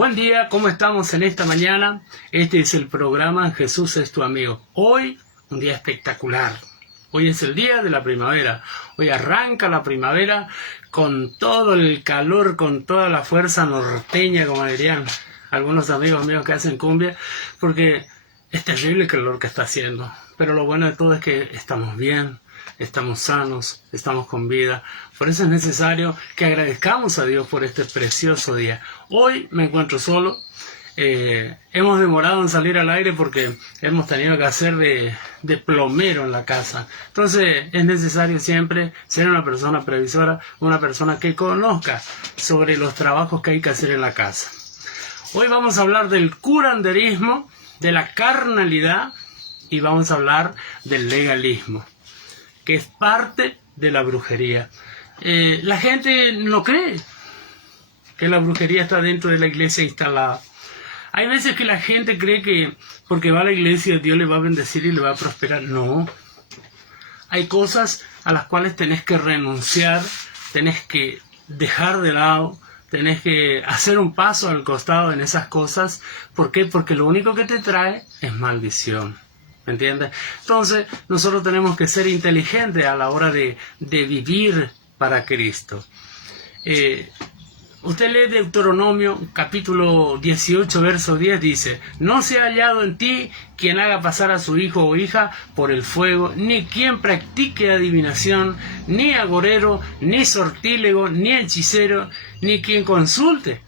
Buen día, ¿cómo estamos en esta mañana? Este es el programa Jesús es tu amigo. Hoy, un día espectacular. Hoy es el día de la primavera. Hoy arranca la primavera con todo el calor, con toda la fuerza norteña, como dirían algunos amigos míos que hacen cumbia, porque es terrible el calor que está haciendo. Pero lo bueno de todo es que estamos bien, estamos sanos, estamos con vida. Por eso es necesario que agradezcamos a Dios por este precioso día. Hoy me encuentro solo. Hemos demorado en salir al aire porque hemos tenido que hacer de plomero en la casa. Entonces es necesario siempre ser una persona previsora, una persona que conozca sobre los trabajos que hay que hacer en la casa. Hoy vamos a hablar del curanderismo, de la carnalidad y vamos a hablar del legalismo, que es parte de la brujería. La gente no cree que la brujería está dentro de la iglesia instalada. Hay veces que la gente cree que porque va a la iglesia Dios le va a bendecir y le va a prosperar. No. Hay cosas a las cuales tenés que renunciar, tenés que dejar de lado, tenés que hacer un paso al costado en esas cosas. ¿Por qué? Porque lo único que te trae es maldición. ¿Me entiendes? Entonces, nosotros tenemos que ser inteligentes a la hora de vivir para Cristo. Usted lee Deuteronomio capítulo 18, verso 10, dice: no se ha hallado en ti quien haga pasar a su hijo o hija por el fuego, ni quien practique adivinación, ni agorero, ni sortílego, ni hechicero, ni quien consulte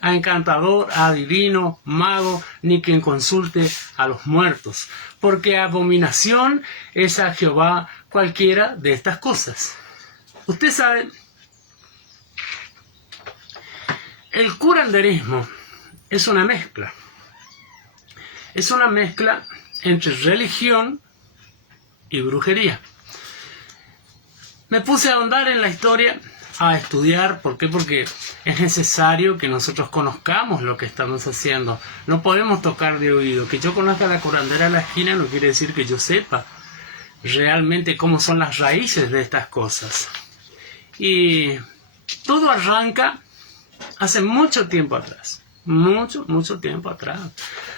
a encantador, a adivino, mago, ni quien consulte a los muertos, porque abominación es a Jehová cualquiera de estas cosas. Usted sabe, el curanderismo es una mezcla. Es una mezcla entre religión y brujería. Me puse a ahondar en la historia, a estudiar. ¿Por qué? Porque es necesario que nosotros conozcamos lo que estamos haciendo. No podemos tocar de oído. Que yo conozca la curandera de la esquina no quiere decir que yo sepa realmente cómo son las raíces de estas cosas. Y todo arranca hace mucho tiempo atrás. Mucho tiempo atrás.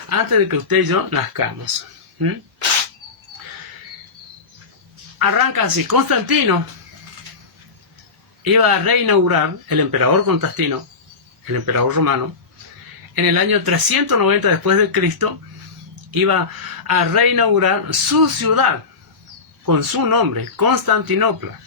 Antes de que usted y yo nazcamos. Arranca así. Constantino iba a reinaugurar, el emperador Constantino, el emperador romano, en el año 390 después de Cristo, iba a reinaugurar su ciudad con su nombre, Constantinopla.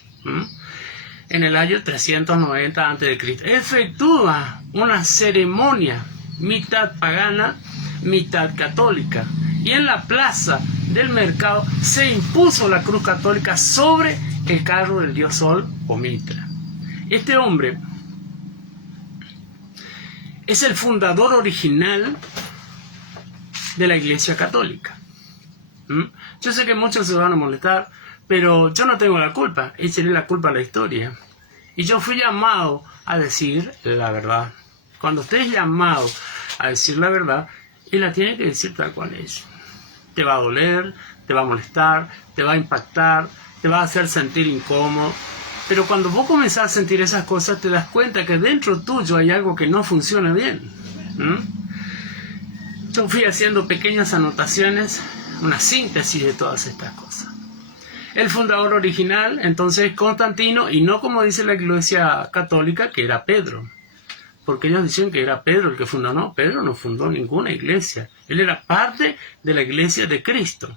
En el año 390 a.C. efectúa una ceremonia mitad pagana, mitad católica. Y en la plaza del mercado se impuso la cruz católica sobre el carro del dios Sol o Mitra. Este hombre es el fundador original de la Iglesia Católica. Yo sé que muchos se van a molestar, pero yo no tengo la culpa, échenle la culpa a la historia. Y yo fui llamado a decir la verdad. Cuando usted es llamado a decir la verdad, él la tiene que decir tal cual es. Te va a doler, te va a molestar, te va a impactar, te va a hacer sentir incómodo. Pero cuando vos comenzás a sentir esas cosas, te das cuenta que dentro tuyo hay algo que no funciona bien. Yo fui haciendo pequeñas anotaciones, una síntesis de todas estas cosas. El fundador original, entonces, Constantino, y no como dice la Iglesia Católica, que era Pedro. Porque ellos dicen que era Pedro el que fundó. No, Pedro no fundó ninguna iglesia. Él era parte de la iglesia de Cristo.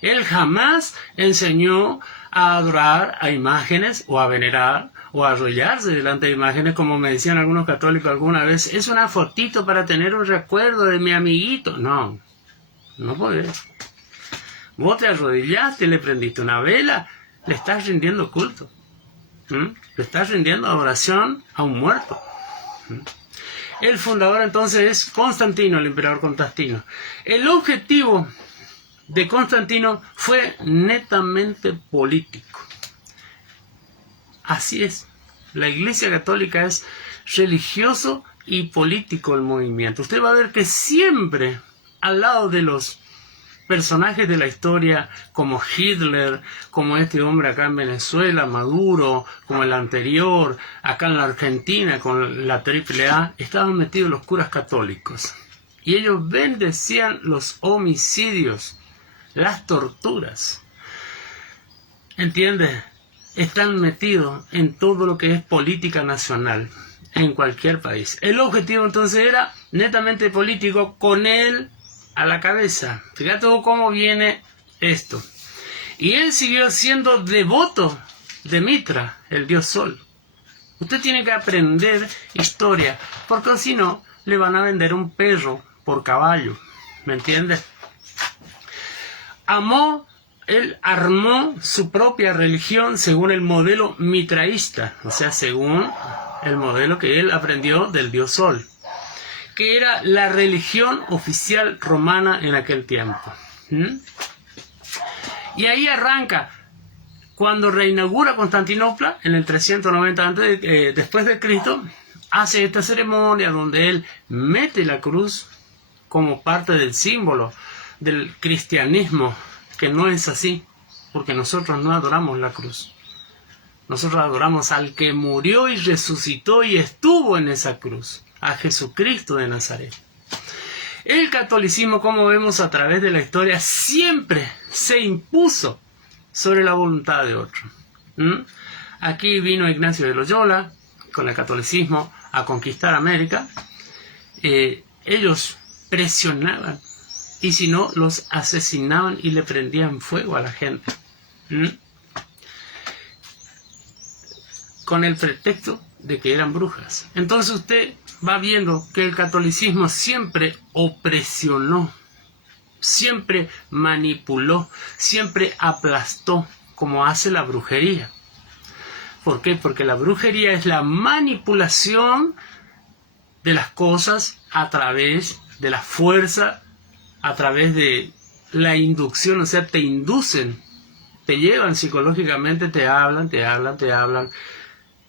Él jamás enseñó a adorar a imágenes o a venerar o a arrodillarse delante de imágenes, como me decían algunos católicos alguna vez. Es una fotito para tener un recuerdo de mi amiguito. No, no podés. Vos te arrodillaste, le prendiste una vela, le estás rindiendo culto. Le estás rindiendo adoración a un muerto. El fundador entonces es Constantino, el emperador Constantino. El objetivo de Constantino fue netamente político. Así es. La Iglesia Católica es religioso y político el movimiento. Usted va a ver que siempre al lado de los personajes de la historia como Hitler, como este hombre acá en Venezuela, Maduro, como el anterior, acá en la Argentina con la AAA, estaban metidos los curas católicos. Y ellos bendecían los homicidios, las torturas. ¿Entiendes? Están metidos en todo lo que es política nacional en cualquier país. El objetivo entonces era netamente político, con él a la cabeza. Fíjate cómo viene esto. Y él siguió siendo devoto de Mitra, el dios Sol. Usted tiene que aprender historia, porque si no, le van a vender un perro por caballo. ¿Me entiende? Él armó su propia religión según el modelo mitraísta, o sea, según el modelo que él aprendió del dios Sol, que era la religión oficial romana en aquel tiempo. Y ahí arranca, cuando reinaugura Constantinopla, en el 390 después de Cristo, hace esta ceremonia donde él mete la cruz como parte del símbolo del cristianismo, que no es así, porque nosotros no adoramos la cruz. Nosotros adoramos al que murió y resucitó y estuvo en esa cruz, a Jesucristo de Nazaret. El catolicismo, como vemos a través de la historia, siempre se impuso sobre la voluntad de otro. Aquí vino Ignacio de Loyola con el catolicismo a conquistar América. Ellos presionaban, y si no, los asesinaban y le prendían fuego a la gente. Con el pretexto de que eran brujas. Entonces usted va viendo que el catolicismo siempre opresionó, siempre manipuló, siempre aplastó, como hace la brujería. ¿Por qué? Porque la brujería es la manipulación de las cosas a través de la fuerza, a través de la inducción, o sea, te inducen, te llevan psicológicamente, te hablan,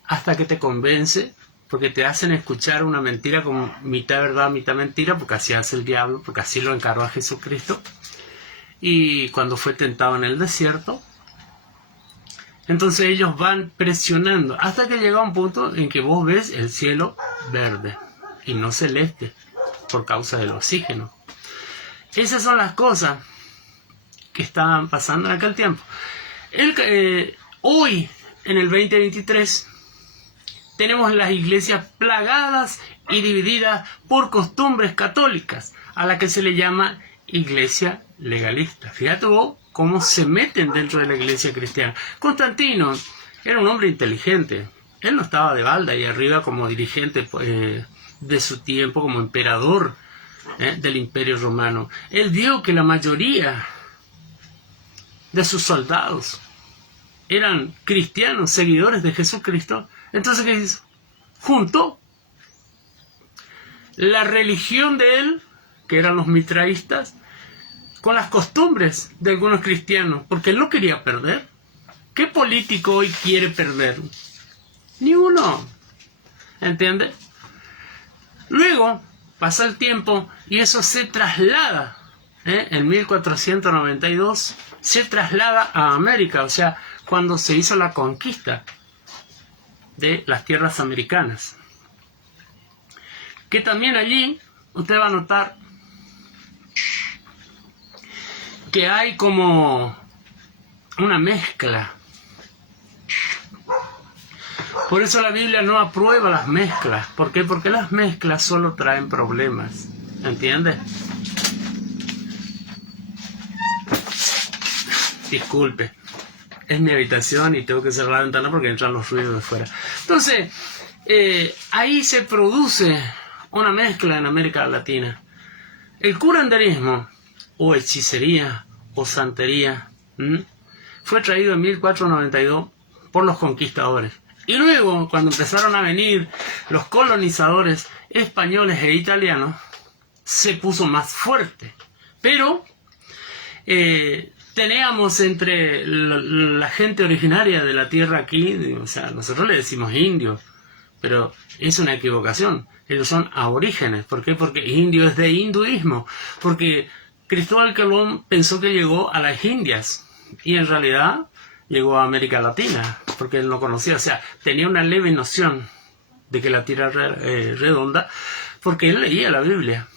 hasta que te convence, porque te hacen escuchar una mentira como mitad verdad, mitad mentira, porque así hace el diablo, porque así lo encargó a Jesucristo. Y cuando fue tentado en el desierto, entonces ellos van presionando, hasta que llega un punto en que vos ves el cielo verde, y no celeste, por causa del oxígeno. Esas son las cosas que estaban pasando en aquel tiempo. Hoy, en el 2023, tenemos las iglesias plagadas y divididas por costumbres católicas, a la que se le llama iglesia legalista. Fíjate vos cómo se meten dentro de la iglesia cristiana. Constantino era un hombre inteligente. Él no estaba de balda ahí arriba como dirigente de su tiempo, como emperador del Imperio Romano. Él vio que la mayoría de sus soldados eran cristianos, seguidores de Jesucristo. Entonces, ¿qué hizo? Juntó la religión de él, que eran los mitraístas, con las costumbres de algunos cristianos, porque él no quería perder. ¿Qué político hoy quiere perder? Ni uno. ¿Entiende? Luego pasa el tiempo y eso se traslada. En 1492 se traslada a América, o sea, cuando se hizo la conquista de las tierras americanas. Que también allí usted va a notar que hay como una mezcla. Por eso la Biblia no aprueba las mezclas. ¿Por qué? Porque las mezclas solo traen problemas. ¿Entiendes? Disculpe. Es mi habitación y tengo que cerrar la ventana porque entran los ruidos de fuera. Entonces, ahí se produce una mezcla en América Latina. El curanderismo, o hechicería, o santería, fue traído en 1492 por los conquistadores. Y luego, cuando empezaron a venir los colonizadores españoles e italianos, se puso más fuerte. Pero teníamos entre la gente originaria de la tierra aquí, o sea, nosotros le decimos indios, pero es una equivocación. Ellos son aborígenes. ¿Por qué? Porque indio es de hinduismo. Porque Cristóbal Colón pensó que llegó a las Indias y en realidad llegó a América Latina, porque él no conocía, o sea, tenía una leve noción de que la Tierra era redonda, porque él leía la Biblia.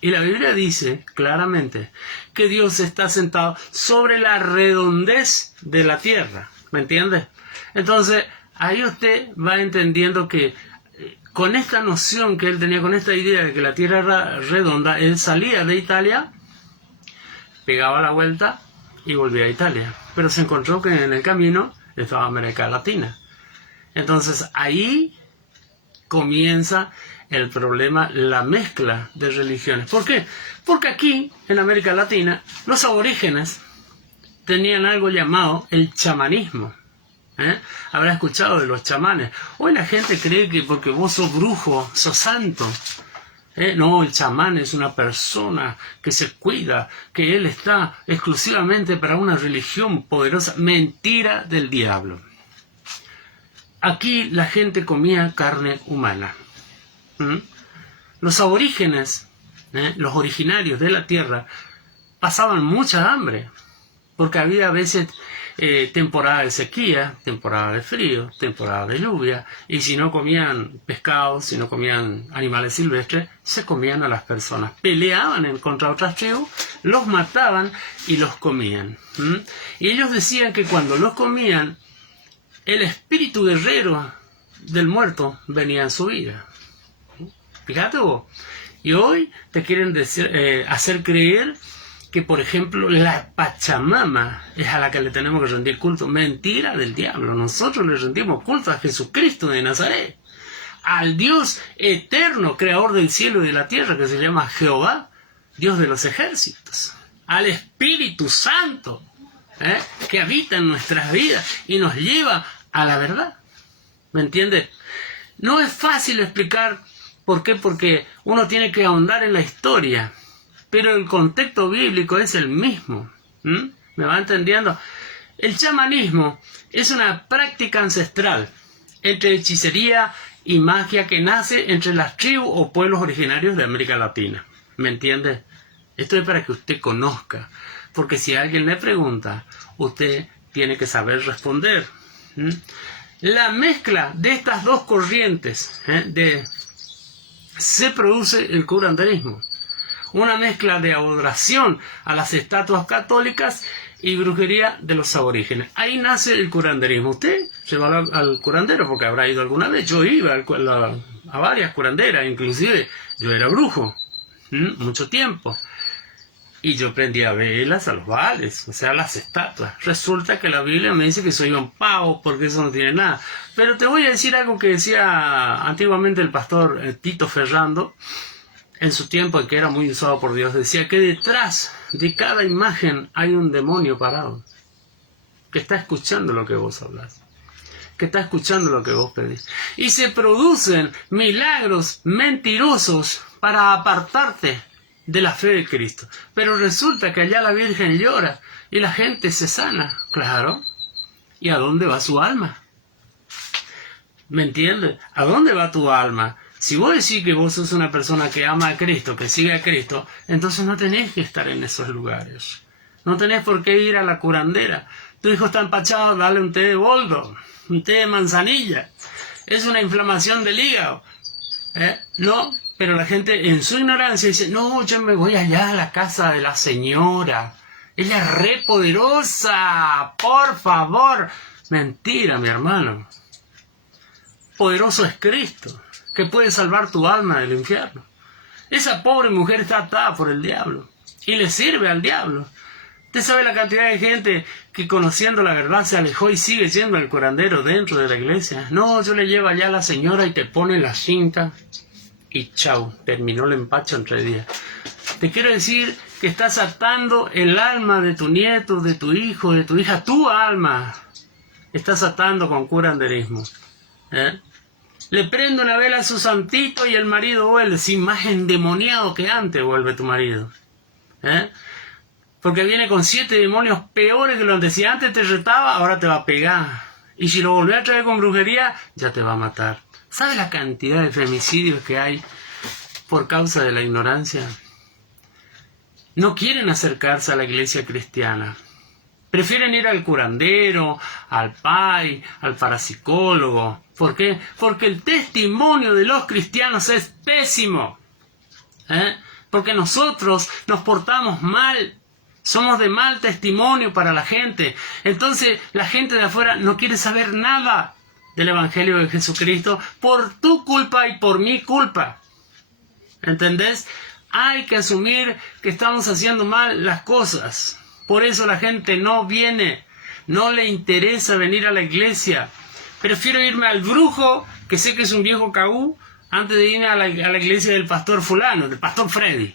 Y la Biblia dice claramente que Dios está sentado sobre la redondez de la Tierra, ¿me entiende? Entonces, ahí usted va entendiendo que con esta noción que él tenía, con esta idea de que la Tierra era redonda, él salía de Italia, pegaba la vuelta y volvía a Italia. Pero se encontró que en el camino estaba América Latina. Entonces ahí comienza el problema, la mezcla de religiones. ¿Por qué? Porque aquí, en América Latina, los aborígenes tenían algo llamado el chamanismo. Habrá escuchado de los chamanes. Hoy la gente cree que porque vos sos brujo, sos santo. No, el chamán es una persona que se cuida, que él está exclusivamente para una religión poderosa. Mentira del diablo. Aquí la gente comía carne humana. Los aborígenes, los originarios de la tierra, pasaban mucha hambre, porque había a veces temporada de sequía, temporada de frío, temporada de lluvia, y si no comían pescados, si no comían animales silvestres, se comían a las personas. Peleaban contra otras tribus, los mataban y los comían. Y ellos decían que cuando los comían, el espíritu guerrero del muerto venía en su vida. Fíjate vos. Y hoy te quieren hacer creer que, por ejemplo, la Pachamama es a la que le tenemos que rendir culto. Mentira del diablo. Nosotros le rendimos culto a Jesucristo de Nazaret, al Dios eterno, creador del cielo y de la tierra, que se llama Jehová, Dios de los ejércitos, al Espíritu Santo, que habita en nuestras vidas y nos lleva a la verdad. ¿Me entiendes? No es fácil explicar por qué, porque uno tiene que ahondar en la historia, pero el contexto bíblico es el mismo. ¿Me va entendiendo? El chamanismo es una práctica ancestral entre hechicería y magia que nace entre las tribus o pueblos originarios de América Latina. ¿Me entiende? Esto es para que usted conozca, porque si alguien le pregunta, usted tiene que saber responder. La mezcla de estas dos corrientes se produce el curanderismo. Una mezcla de adoración a las estatuas católicas y brujería de los aborígenes. Ahí nace el curanderismo. Usted se va al curandero porque habrá ido alguna vez. Yo iba a varias curanderas, inclusive yo era brujo mucho tiempo. Y yo prendía velas a los vales, o sea, a las estatuas. Resulta que la Biblia me dice que soy un pavo porque eso no tiene nada. Pero te voy a decir algo que decía antiguamente el pastor Tito Ferrando, en su tiempo, que era muy usado por Dios. Decía que detrás de cada imagen hay un demonio parado, que está escuchando lo que vos hablas, que está escuchando lo que vos pedís. Y se producen milagros mentirosos para apartarte de la fe de Cristo. Pero resulta que allá la Virgen llora y la gente se sana. Claro. ¿Y a dónde va su alma? ¿Me entiendes? ¿A dónde va tu alma? Si vos decís que vos sos una persona que ama a Cristo, que sigue a Cristo, entonces no tenés que estar en esos lugares. No tenés por qué ir a la curandera. Tu hijo está empachado, dale un té de boldo, un té de manzanilla. Es una inflamación del hígado. No, pero la gente en su ignorancia dice, no, yo me voy allá a la casa de la señora. Ella es re poderosa, por favor. Mentira, mi hermano. Poderoso es Cristo, que puede salvar tu alma del infierno. Esa pobre mujer está atada por el diablo y le sirve al diablo. ¿Usted sabe la cantidad de gente que, conociendo la verdad, se alejó y sigue yendo al curandero dentro de la iglesia? No, yo le llevo allá a la señora y te pone la cinta y chau, terminó el empacho en 3 días. Te quiero decir que estás atando el alma de tu nieto, de tu hijo, de tu hija, tu alma. Estás atando con curanderismo. Le prende una vela a su santito y el marido vuelve. Sin más endemoniado que antes vuelve tu marido. Porque viene con 7 demonios peores que los antes. Si antes te retaba, ahora te va a pegar. Y si lo volvés a traer con brujería, ya te va a matar. ¿Sabes la cantidad de femicidios que hay por causa de la ignorancia? no quieren acercarse a la iglesia cristiana. Prefieren ir al curandero, al PAI, al parapsicólogo. ¿Por qué? Porque el testimonio de los cristianos es pésimo. Porque nosotros nos portamos mal. Somos de mal testimonio para la gente. Entonces la gente de afuera no quiere saber nada del Evangelio de Jesucristo por tu culpa y por mi culpa. ¿Entendés? Hay que asumir que estamos haciendo mal las cosas. Por eso la gente no viene, no le interesa venir a la iglesia. Prefiero irme al brujo, que sé que es un viejo cagú, antes de irme a la iglesia del pastor fulano, del pastor Freddy.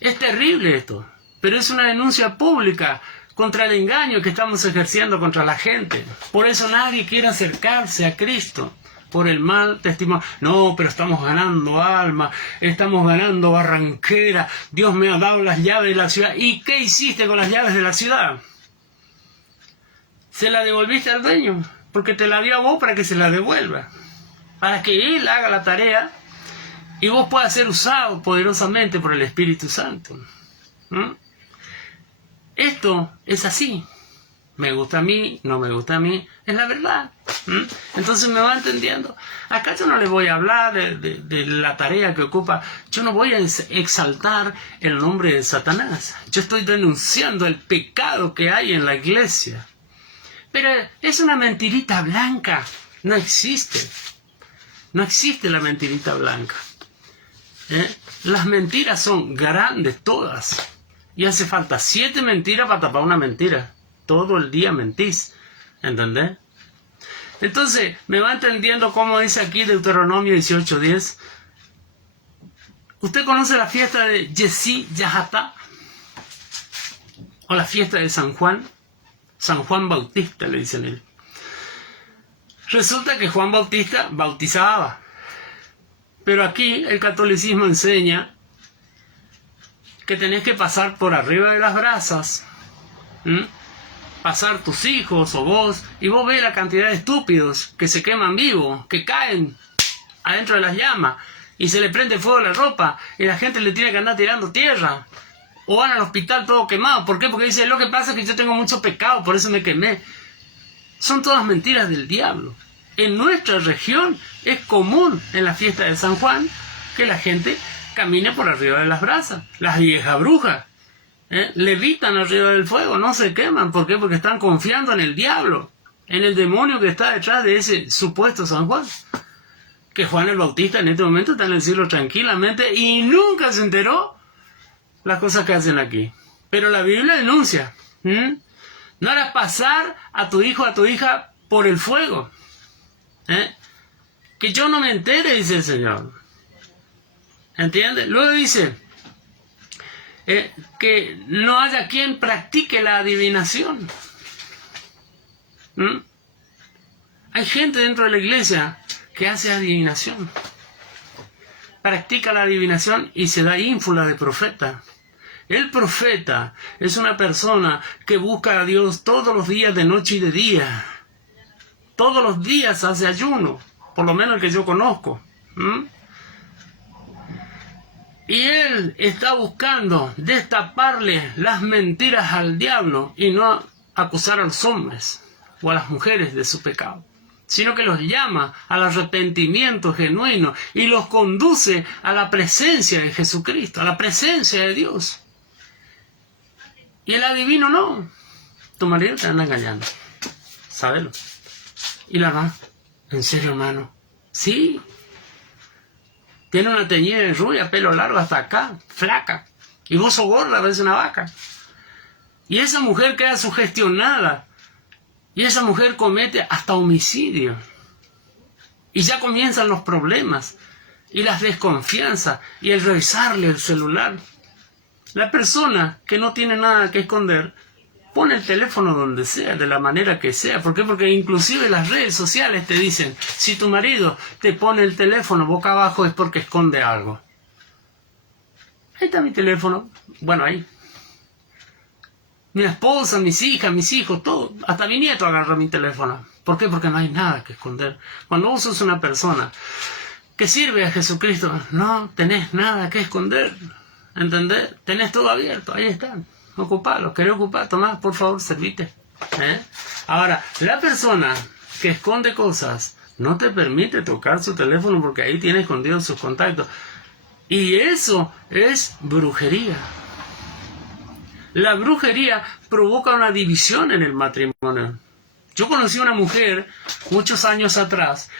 Es terrible esto, pero es una denuncia pública contra el engaño que estamos ejerciendo contra la gente. Por eso nadie quiere acercarse a Cristo. Por el mal testimonio. No, pero estamos ganando alma, estamos ganando Barranquera, Dios me ha dado las llaves de la ciudad. ¿Y qué hiciste con las llaves de la ciudad? ¿Se la devolviste al dueño? Porque te la dio a vos para que se la devuelva, para que él haga la tarea y vos puedas ser usado poderosamente por el Espíritu Santo. Esto es así. Me gusta a mí, no me gusta a mí, es la verdad. Entonces me va entendiendo. Acá yo no le voy a hablar de la tarea que ocupa. Yo no voy a exaltar el nombre de Satanás. Yo estoy denunciando el pecado que hay en la iglesia. Pero es una mentirita blanca. No existe. No existe la mentirita blanca. Las mentiras son grandes todas. Y hace falta 7 mentiras para tapar una mentira. Todo el día mentís, ¿entendés? Entonces, me va entendiendo cómo dice aquí Deuteronomio 18:10. ¿Usted conoce la fiesta de Yesí Yahata? ¿O la fiesta de San Juan? San Juan Bautista, le dicen él. Resulta que Juan Bautista bautizaba. Pero aquí el catolicismo enseña que tenés que pasar por arriba de las brasas. Pasar tus hijos o vos, y vos ves la cantidad de estúpidos que se queman vivos, que caen adentro de las llamas, y se le prende fuego a la ropa, y la gente le tiene que andar tirando tierra, o van al hospital todo quemado. ¿Por qué? Porque dice, lo que pasa es que yo tengo mucho pecado, por eso me quemé. Son todas mentiras del diablo. En nuestra región es común en la fiesta de San Juan que la gente camine por arriba de las brasas, las viejas brujas. Levitan arriba del fuego, no se queman. ¿Por qué? Porque están confiando en el diablo, en el demonio que está detrás de ese supuesto San Juan. Que Juan el Bautista en este momento está en el cielo tranquilamente y nunca se enteró las cosas que hacen aquí. Pero la Biblia denuncia. No harás pasar a tu hijo, a tu hija por el fuego. Que yo no me entere, dice el Señor. ¿Entiendes? Luego dice que no haya quien practique la adivinación. Hay gente dentro de la iglesia que hace adivinación. Practica la adivinación y se da ínfula de profeta. El profeta es una persona que busca a Dios todos los días, de noche y de día. Todos los días hace ayuno, por lo menos el que yo conozco. Y él está buscando destaparle las mentiras al diablo y no acusar a los hombres o a las mujeres de su pecado, sino que los llama al arrepentimiento genuino y los conduce a la presencia de Jesucristo, a la presencia de Dios. Y el adivino no. Tu marido te anda engañando. Sábelo. Y la hermana, ¿en serio, hermano? Sí. Tiene una teñida de rubia, pelo largo hasta acá, flaca. Y vos sos gorda, ves una vaca. Y esa mujer queda sugestionada. Y esa mujer comete hasta homicidio. Y ya comienzan los problemas. Y las desconfianzas. Y el revisarle el celular. La persona que no tiene nada que esconder pone el teléfono donde sea, de la manera que sea. ¿Por qué? Porque inclusive las redes sociales te dicen, si tu marido te pone el teléfono boca abajo es porque esconde algo. Ahí está mi teléfono. Bueno, ahí. Mi esposa, mis hijas, mis hijos, todo. Hasta mi nieto agarra mi teléfono. ¿Por qué? Porque no hay nada que esconder. Cuando vos sos una persona que sirve a Jesucristo, no tenés nada que esconder. ¿Entendés? Tenés todo abierto, ahí están. Ocupalo, querés ocupar, tomá, por favor, servite. Ahora, la persona que esconde cosas no te permite tocar su teléfono porque ahí tiene escondidos sus contactos. Y eso es brujería. La brujería provoca una división en el matrimonio. Yo conocí una mujer muchos años atrás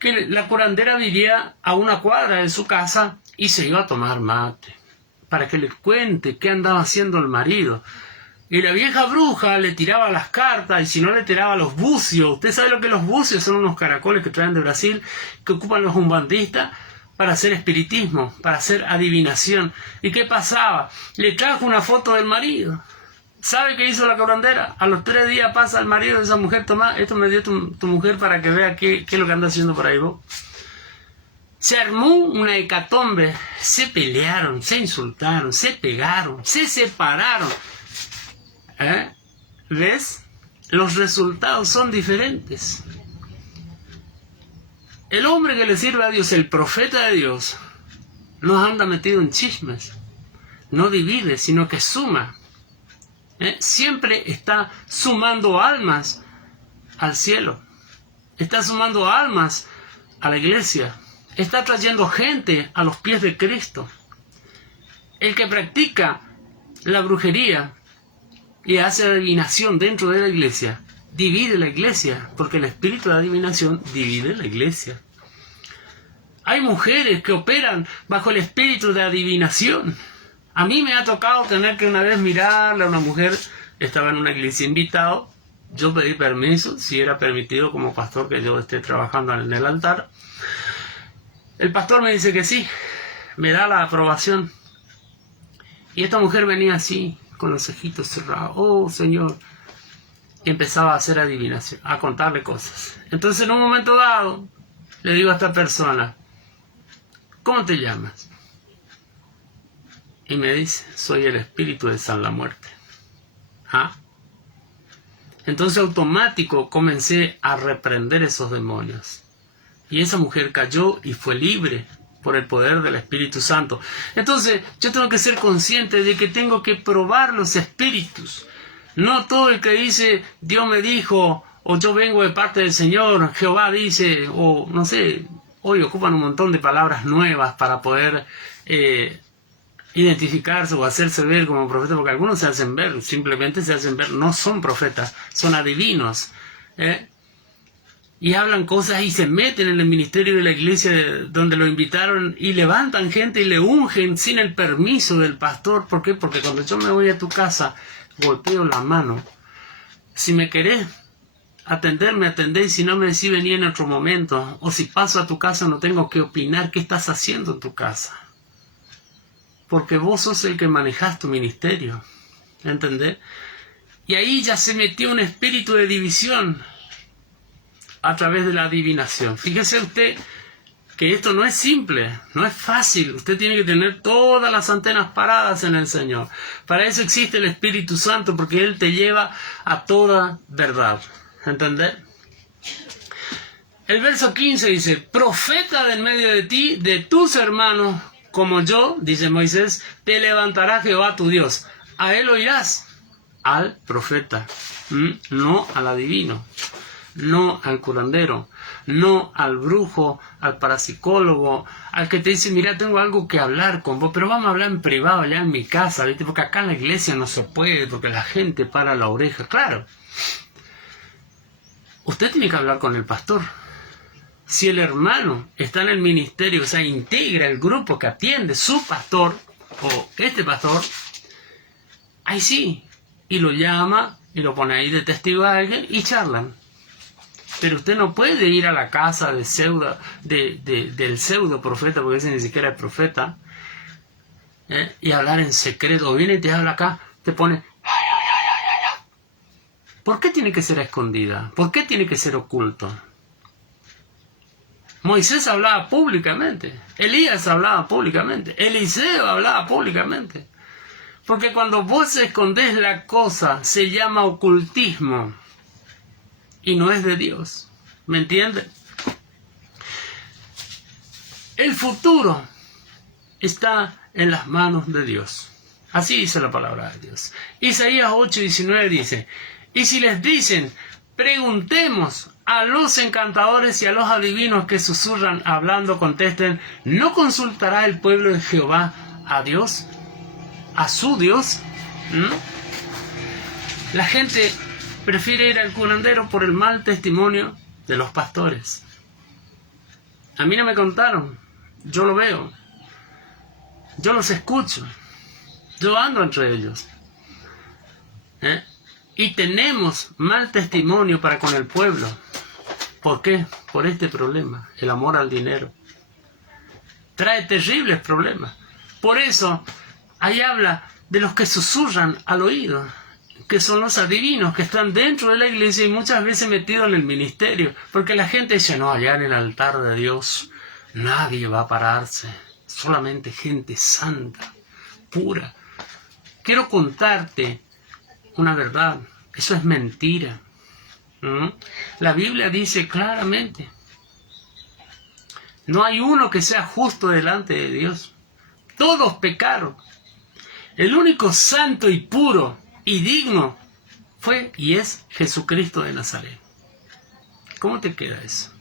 que la curandera vivía a una cuadra de su casa y se iba a tomar mate para que le cuente qué andaba haciendo el marido. Y la vieja bruja le tiraba las cartas, y si no le tiraba los bucios. Usted sabe lo que los bucios son, unos caracoles que traen de Brasil, que ocupan los umbandistas para hacer espiritismo, para hacer adivinación. ¿Y qué pasaba? Le trajo una foto del marido. ¿Sabe qué hizo la curandera? A los 3 días pasa el marido de esa mujer: tomá, esto me dio tu mujer para que vea qué es lo que anda haciendo por ahí vos. Se armó una hecatombe, se pelearon, se insultaron, se pegaron, se separaron. ¿Ves? Los resultados son diferentes. El hombre que le sirve a Dios, el profeta de Dios, no anda metido en chismes, no divide, sino que suma. Siempre está sumando almas al cielo, está sumando almas a la iglesia, está trayendo gente a los pies de Cristo. El que practica la brujería y hace adivinación dentro de la iglesia, divide la iglesia, porque el espíritu de adivinación divide la iglesia. Hay mujeres que operan bajo el espíritu de adivinación. A mí me ha tocado tener que una vez mirarle a una mujer, estaba en una iglesia invitado, yo pedí permiso, si era permitido como pastor que yo esté trabajando en el altar. El pastor me dice que sí, me da la aprobación. Y esta mujer venía así, con los ojitos cerrados: oh Señor, y empezaba a hacer adivinación, a contarle cosas. Entonces en un momento dado le digo a esta persona: ¿cómo te llamas? Y me dice: soy el espíritu de San la Muerte. Entonces automático comencé a reprender esos demonios, y esa mujer cayó y fue libre por el poder del Espíritu Santo. Entonces yo tengo que ser consciente de que tengo que probar los espíritus. No todo el que dice Dios me dijo, o yo vengo de parte del Señor, Jehová dice, o no sé, hoy ocupan un montón de palabras nuevas para poder identificarse o hacerse ver como profeta, porque algunos se hacen ver, simplemente se hacen ver, no son profetas, son adivinos. Y hablan cosas y se meten en el ministerio de la iglesia donde lo invitaron y levantan gente y le ungen sin el permiso del pastor. ¿Por qué? Porque cuando yo me voy a tu casa, golpeo la mano. Si me querés atender, me atendés, y si no me decís vení en otro momento. O si paso a tu casa no tengo que opinar qué estás haciendo en tu casa, porque vos sos el que manejás tu ministerio. ¿Entendés? Y ahí ya se metió un espíritu de división a través de la adivinación. Fíjese usted que esto no es simple, no es fácil. Usted tiene que tener todas las antenas paradas en el Señor. Para eso existe el Espíritu Santo, porque Él te lleva a toda verdad. ¿Entendés? El verso 15 dice: profeta de en medio de ti, de tus hermanos, como yo, dice Moisés, te levantará Jehová tu Dios. A Él oirás, al profeta, no al adivino, no al curandero, no al brujo, al parapsicólogo, al que te dice: mira, tengo algo que hablar con vos, pero vamos a hablar en privado allá en mi casa, ¿viste? Porque acá en la iglesia no se puede, porque la gente para la oreja. Claro, usted tiene que hablar con el pastor. Si el hermano está en el ministerio, o sea, integra el grupo que atiende su pastor o este pastor, ahí sí, y lo llama y lo pone ahí de testigo a alguien y charlan. Pero usted no puede ir a la casa del pseudo profeta, porque ese ni siquiera es profeta, y hablar en secreto. O viene y te habla acá, te pone: ¿por qué tiene que ser escondida? ¿Por qué tiene que ser oculto? Moisés hablaba públicamente, Elías hablaba públicamente, Eliseo hablaba públicamente. Porque cuando vos escondés la cosa, se llama ocultismo y no es de Dios. ¿Me entiende? El futuro está en las manos de Dios. Así dice la palabra de Dios. Isaías 8:19 dice, y si les dicen, preguntemos a los encantadores y a los adivinos que susurran hablando, contesten, ¿no consultará el pueblo de Jehová a Dios? ¿A su Dios? La gente prefiere ir al curandero por el mal testimonio de los pastores. A mí no me contaron, yo lo veo, yo los escucho, yo ando entre ellos. Y tenemos mal testimonio para con el pueblo. ¿Por qué? Por este problema, el amor al dinero. Trae terribles problemas. Por eso, ahí habla de los que susurran al oído, que son los adivinos, que están dentro de la iglesia y muchas veces metidos en el ministerio. Porque la gente dice, no, allá en el altar de Dios nadie va a pararse, solamente gente santa, pura. Quiero contarte una verdad, eso es mentira. La Biblia dice claramente, no hay uno que sea justo delante de Dios. Todos pecaron. El único santo y puro y digno fue y es Jesucristo de Nazaret. ¿Cómo te queda eso?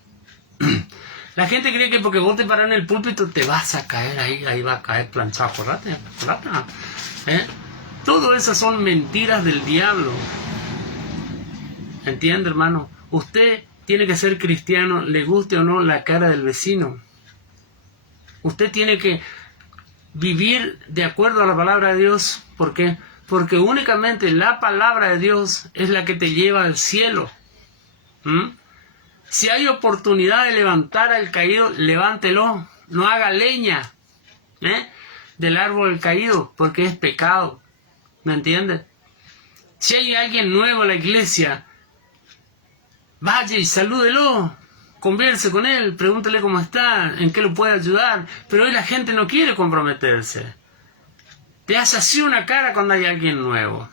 La gente cree que porque vos te paras en el púlpito te vas a caer ahí va a caer planchado. Acordate. Todo eso son mentiras del diablo. ¿Entiende, hermano? Usted tiene que ser cristiano, le guste o no la cara del vecino. Usted tiene que vivir de acuerdo a la palabra de Dios. ¿Por qué? Porque únicamente la palabra de Dios es la que te lleva al cielo. Si hay oportunidad de levantar al caído, levántelo. No haga leña del árbol caído, porque es pecado. ¿Me entiendes? Si hay alguien nuevo en la iglesia, vaya y salúdelo, converse con él, pregúntele cómo está, en qué lo puede ayudar. Pero hoy la gente no quiere comprometerse. Te hace así una cara cuando hay alguien nuevo.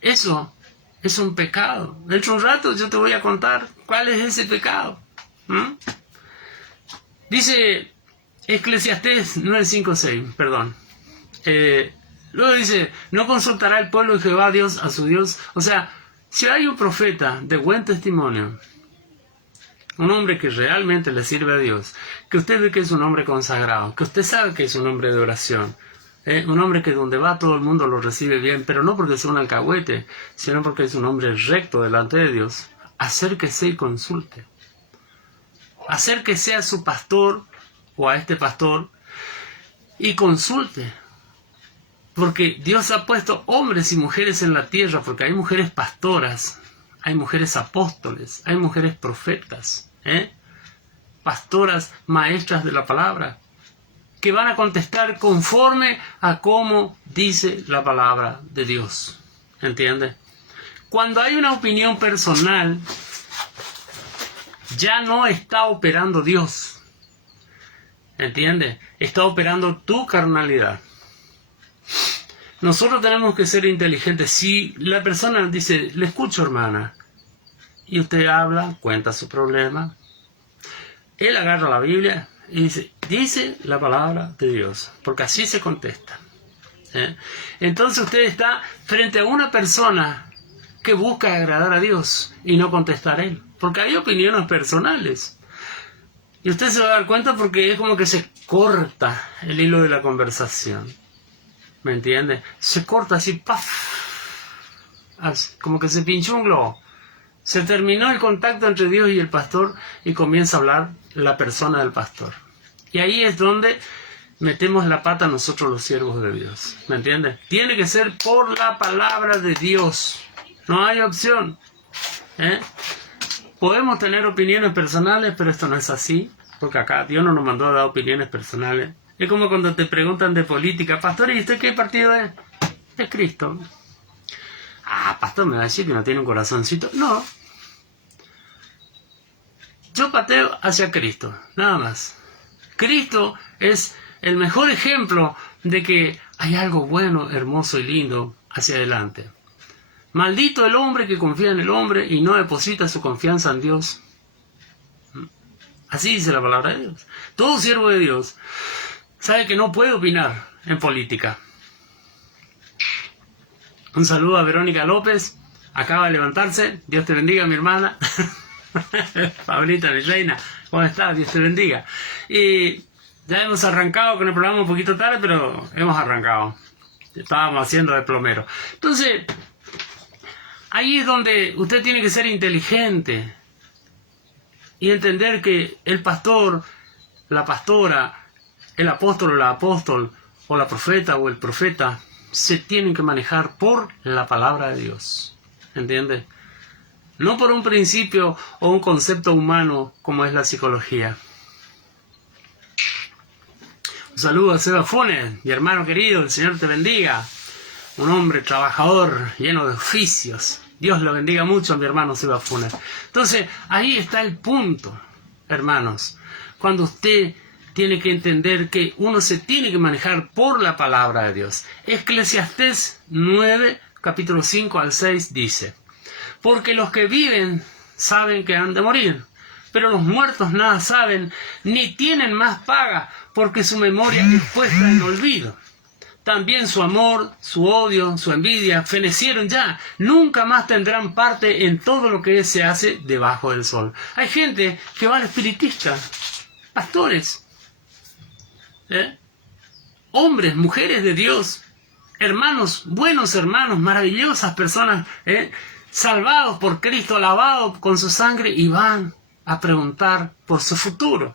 Eso es un pecado. Dentro de un rato yo te voy a contar cuál es ese pecado. Dice Eclesiastés 9:5-6, perdón. Luego dice, no consultará el pueblo de Jehová a Dios, a su Dios. O sea, si hay un profeta de buen testimonio, un hombre que realmente le sirve a Dios, que usted ve que es un hombre consagrado, que usted sabe que es un hombre de oración, un hombre que donde va todo el mundo lo recibe bien, pero no porque sea un alcahuete, sino porque es un hombre recto delante de Dios, acérquese y consulte. Acérquese a su pastor o a este pastor y consulte. Porque Dios ha puesto hombres y mujeres en la tierra, porque hay mujeres pastoras, hay mujeres apóstoles, hay mujeres profetas, pastoras, maestras de la palabra, que van a contestar conforme a cómo dice la palabra de Dios. ¿Entiendes? Cuando hay una opinión personal, ya no está operando Dios. ¿Entiendes? Está operando tu carnalidad. Nosotros tenemos que ser inteligentes. Si la persona dice, le escucho, hermana, y usted habla, cuenta su problema, él agarra la Biblia y dice la palabra de Dios, porque así se contesta. Entonces usted está frente a una persona que busca agradar a Dios y no contestar a él, porque hay opiniones personales. Y usted se va a dar cuenta porque es como que se corta el hilo de la conversación. ¿Me entiende? Se corta así, ¡paf! Así, como que se pinchó un globo. Se terminó el contacto entre Dios y el pastor y comienza a hablar la persona del pastor. Y ahí es donde metemos la pata nosotros los siervos de Dios. ¿Me entiende? Tiene que ser por la palabra de Dios. No hay opción. Podemos tener opiniones personales, pero esto no es así. Porque acá Dios no nos mandó a dar opiniones personales. Es como cuando te preguntan de política, pastor, ¿y usted qué partido es? Es Cristo. Ah, pastor, me va a decir que no tiene un corazoncito. No. Yo pateo hacia Cristo, nada más. Cristo es el mejor ejemplo de que hay algo bueno, hermoso y lindo hacia adelante. Maldito el hombre que confía en el hombre y no deposita su confianza en Dios. Así dice la palabra de Dios. Todo siervo de Dios sabe que no puede opinar en política. Un saludo a Verónica López, acaba de levantarse, Dios te bendiga, mi hermana. Pablita, mi reina, ¿cómo estás? Dios te bendiga. Y ya hemos arrancado con el programa un poquito tarde, pero hemos arrancado. Estábamos haciendo de plomero. Entonces, ahí es donde usted tiene que ser inteligente y entender que el pastor, la pastora, el apóstol o la apóstol, o la profeta o el profeta, se tienen que manejar por la palabra de Dios. ¿Entiende? No por un principio o un concepto humano como es la psicología. Un saludo a Seba Funes, mi hermano querido, el Señor te bendiga. Un hombre trabajador, lleno de oficios. Dios lo bendiga mucho a mi hermano Seba Funes. Entonces, ahí está el punto, hermanos. Cuando usted tiene que entender que uno se tiene que manejar por la palabra de Dios. Eclesiastés 9, capítulo 5 al 6 dice: porque los que viven saben que han de morir, pero los muertos nada saben, ni tienen más paga, porque su memoria es puesta en olvido. También su amor, su odio, su envidia fenecieron ya, nunca más tendrán parte en todo lo que se hace debajo del sol. Hay gente que va al espiritista, pastores, hombres, mujeres de Dios, hermanos, buenos hermanos, maravillosas personas, salvados por Cristo, alabados con su sangre, y van a preguntar por su futuro.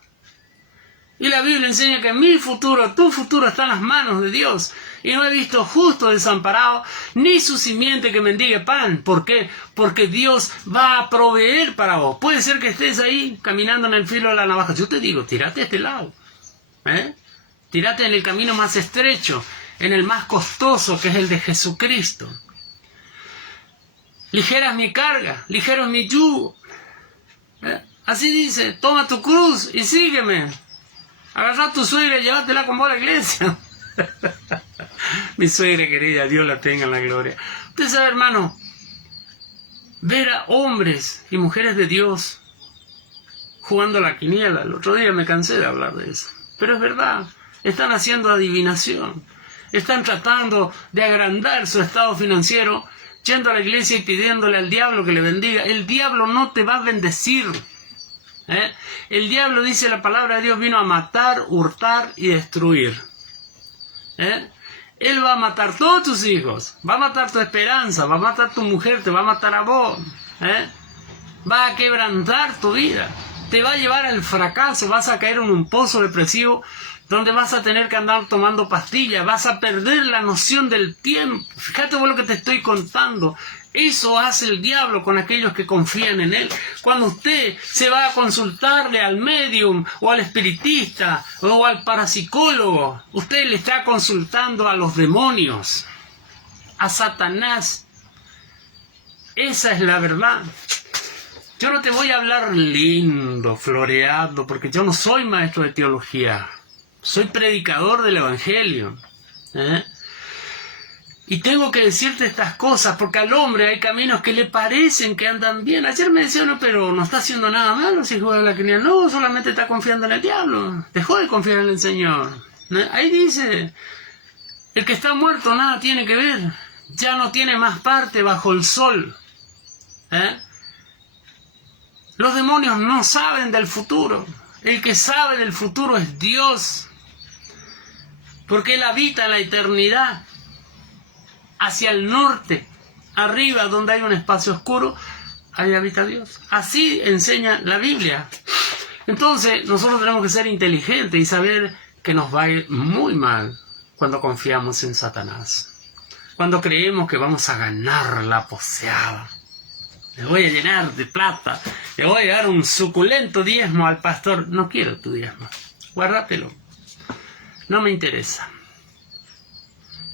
Y la Biblia enseña que mi futuro, tu futuro está en las manos de Dios. Y no he visto justo desamparado, ni su simiente que mendigue pan. ¿Por qué? Porque Dios va a proveer para vos. Puede ser que estés ahí caminando en el filo de la navaja. Yo te digo, tírate a este lado. Tírate en el camino más estrecho, en el más costoso, que es el de Jesucristo. Ligera es mi carga, ligero es mi yugo. Así dice, toma tu cruz y sígueme. Agarra a tu suegra y llévatela con vos a la iglesia. Mi suegra querida, Dios la tenga en la gloria. Usted sabe, hermano, ver a hombres y mujeres de Dios jugando a la quiniela. El otro día me cansé de hablar de eso. Pero es verdad, están haciendo adivinación. Están tratando de agrandar su estado financiero, yendo a la iglesia y pidiéndole al diablo que le bendiga. El diablo no te va a bendecir. El diablo, dice la palabra de Dios, vino a matar, hurtar y destruir. Él va a matar todos tus hijos, va a matar tu esperanza, va a matar tu mujer, te va a matar a vos. Va a quebrantar tu vida, te va a llevar al fracaso, vas a caer en un pozo depresivo donde vas a tener que andar tomando pastillas, vas a perder la noción del tiempo. Fíjate vos lo que te estoy contando. Eso hace el diablo con aquellos que confían en él. Cuando usted se va a consultarle al medium o al espiritista o al parapsicólogo, usted le está consultando a los demonios, a Satanás. Esa es la verdad. Yo no te voy a hablar lindo, floreado, porque yo no soy maestro de teología. Soy predicador del Evangelio. Y tengo que decirte estas cosas, porque al hombre hay caminos que le parecen que andan bien. Ayer me decía, no, pero no está haciendo nada malo si juega a la quiniela. No, solamente está confiando en el diablo. Dejó de confiar en el Señor. Ahí dice, el que está muerto nada tiene que ver. Ya no tiene más parte bajo el sol. Los demonios no saben del futuro. El que sabe del futuro es Dios. Porque Él habita en la eternidad. Hacia el norte, arriba donde hay un espacio oscuro, ahí habita Dios. Así enseña la Biblia. Entonces, nosotros tenemos que ser inteligentes y saber que nos va a ir muy mal cuando confiamos en Satanás. Cuando creemos que vamos a ganar la poseada. Le voy a llenar de plata, le voy a dar un suculento diezmo al pastor. No quiero tu diezmo, guárdatelo. No me interesa.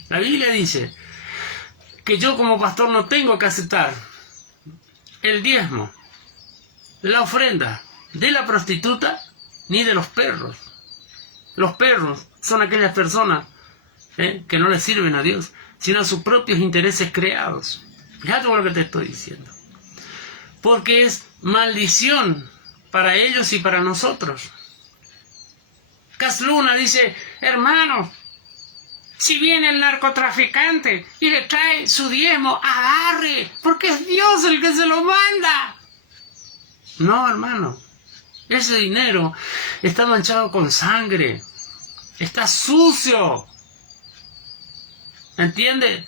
La Biblia dice que yo como pastor no tengo que aceptar el diezmo, la ofrenda de la prostituta ni de los perros. Los perros son aquellas personas que no le sirven a Dios, sino a sus propios intereses creados. Fíjate lo que te estoy diciendo. Porque es maldición para ellos y para nosotros. Elías Luna dice, hermano, si viene el narcotraficante y le trae su diezmo, agarre, porque es Dios el que se lo manda. No, hermano, ese dinero está manchado con sangre, está sucio. ¿Entiende?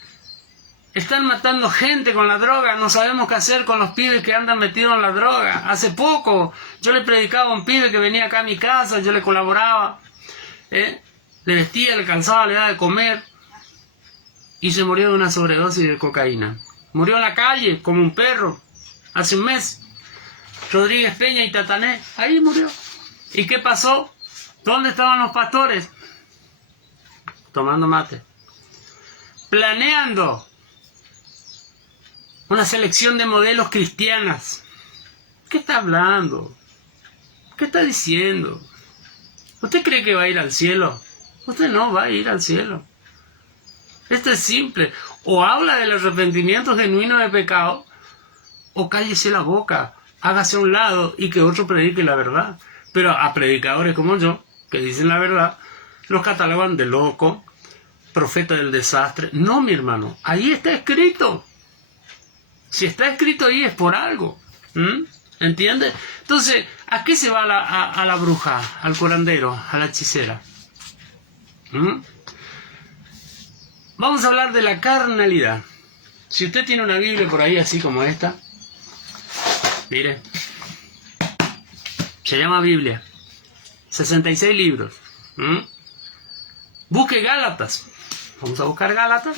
Están matando gente con la droga, no sabemos qué hacer con los pibes que andan metidos en la droga. Hace poco yo le predicaba a un pibe que venía acá a mi casa, yo le colaboraba, le vestía, le calzaba, le daba de comer, y se murió de una sobredosis de cocaína. Murió en la calle, como un perro, hace un mes. Rodríguez Peña y Tatané, ahí murió. ¿Y qué pasó? ¿Dónde estaban los pastores? Tomando mate. Planeando una selección de modelos cristianas. ¿Qué está hablando? ¿Qué está diciendo? ¿Usted cree que va a ir al cielo? Usted no va a ir al cielo. Esto es simple. O habla del arrepentimiento genuino de pecado, o cállese la boca, hágase a un lado y que otro predique la verdad. Pero a predicadores como yo, que dicen la verdad, los catalogan de loco, profeta del desastre. No, mi hermano, ahí está escrito. Si está escrito ahí es por algo. ¿Entiendes? Entonces, ¿a qué se va a la bruja, al curandero, a la hechicera? Vamos a hablar de la carnalidad. Si usted tiene una Biblia por ahí así como esta, mire, se llama Biblia, 66 libros. Busque Gálatas. Vamos a buscar Gálatas.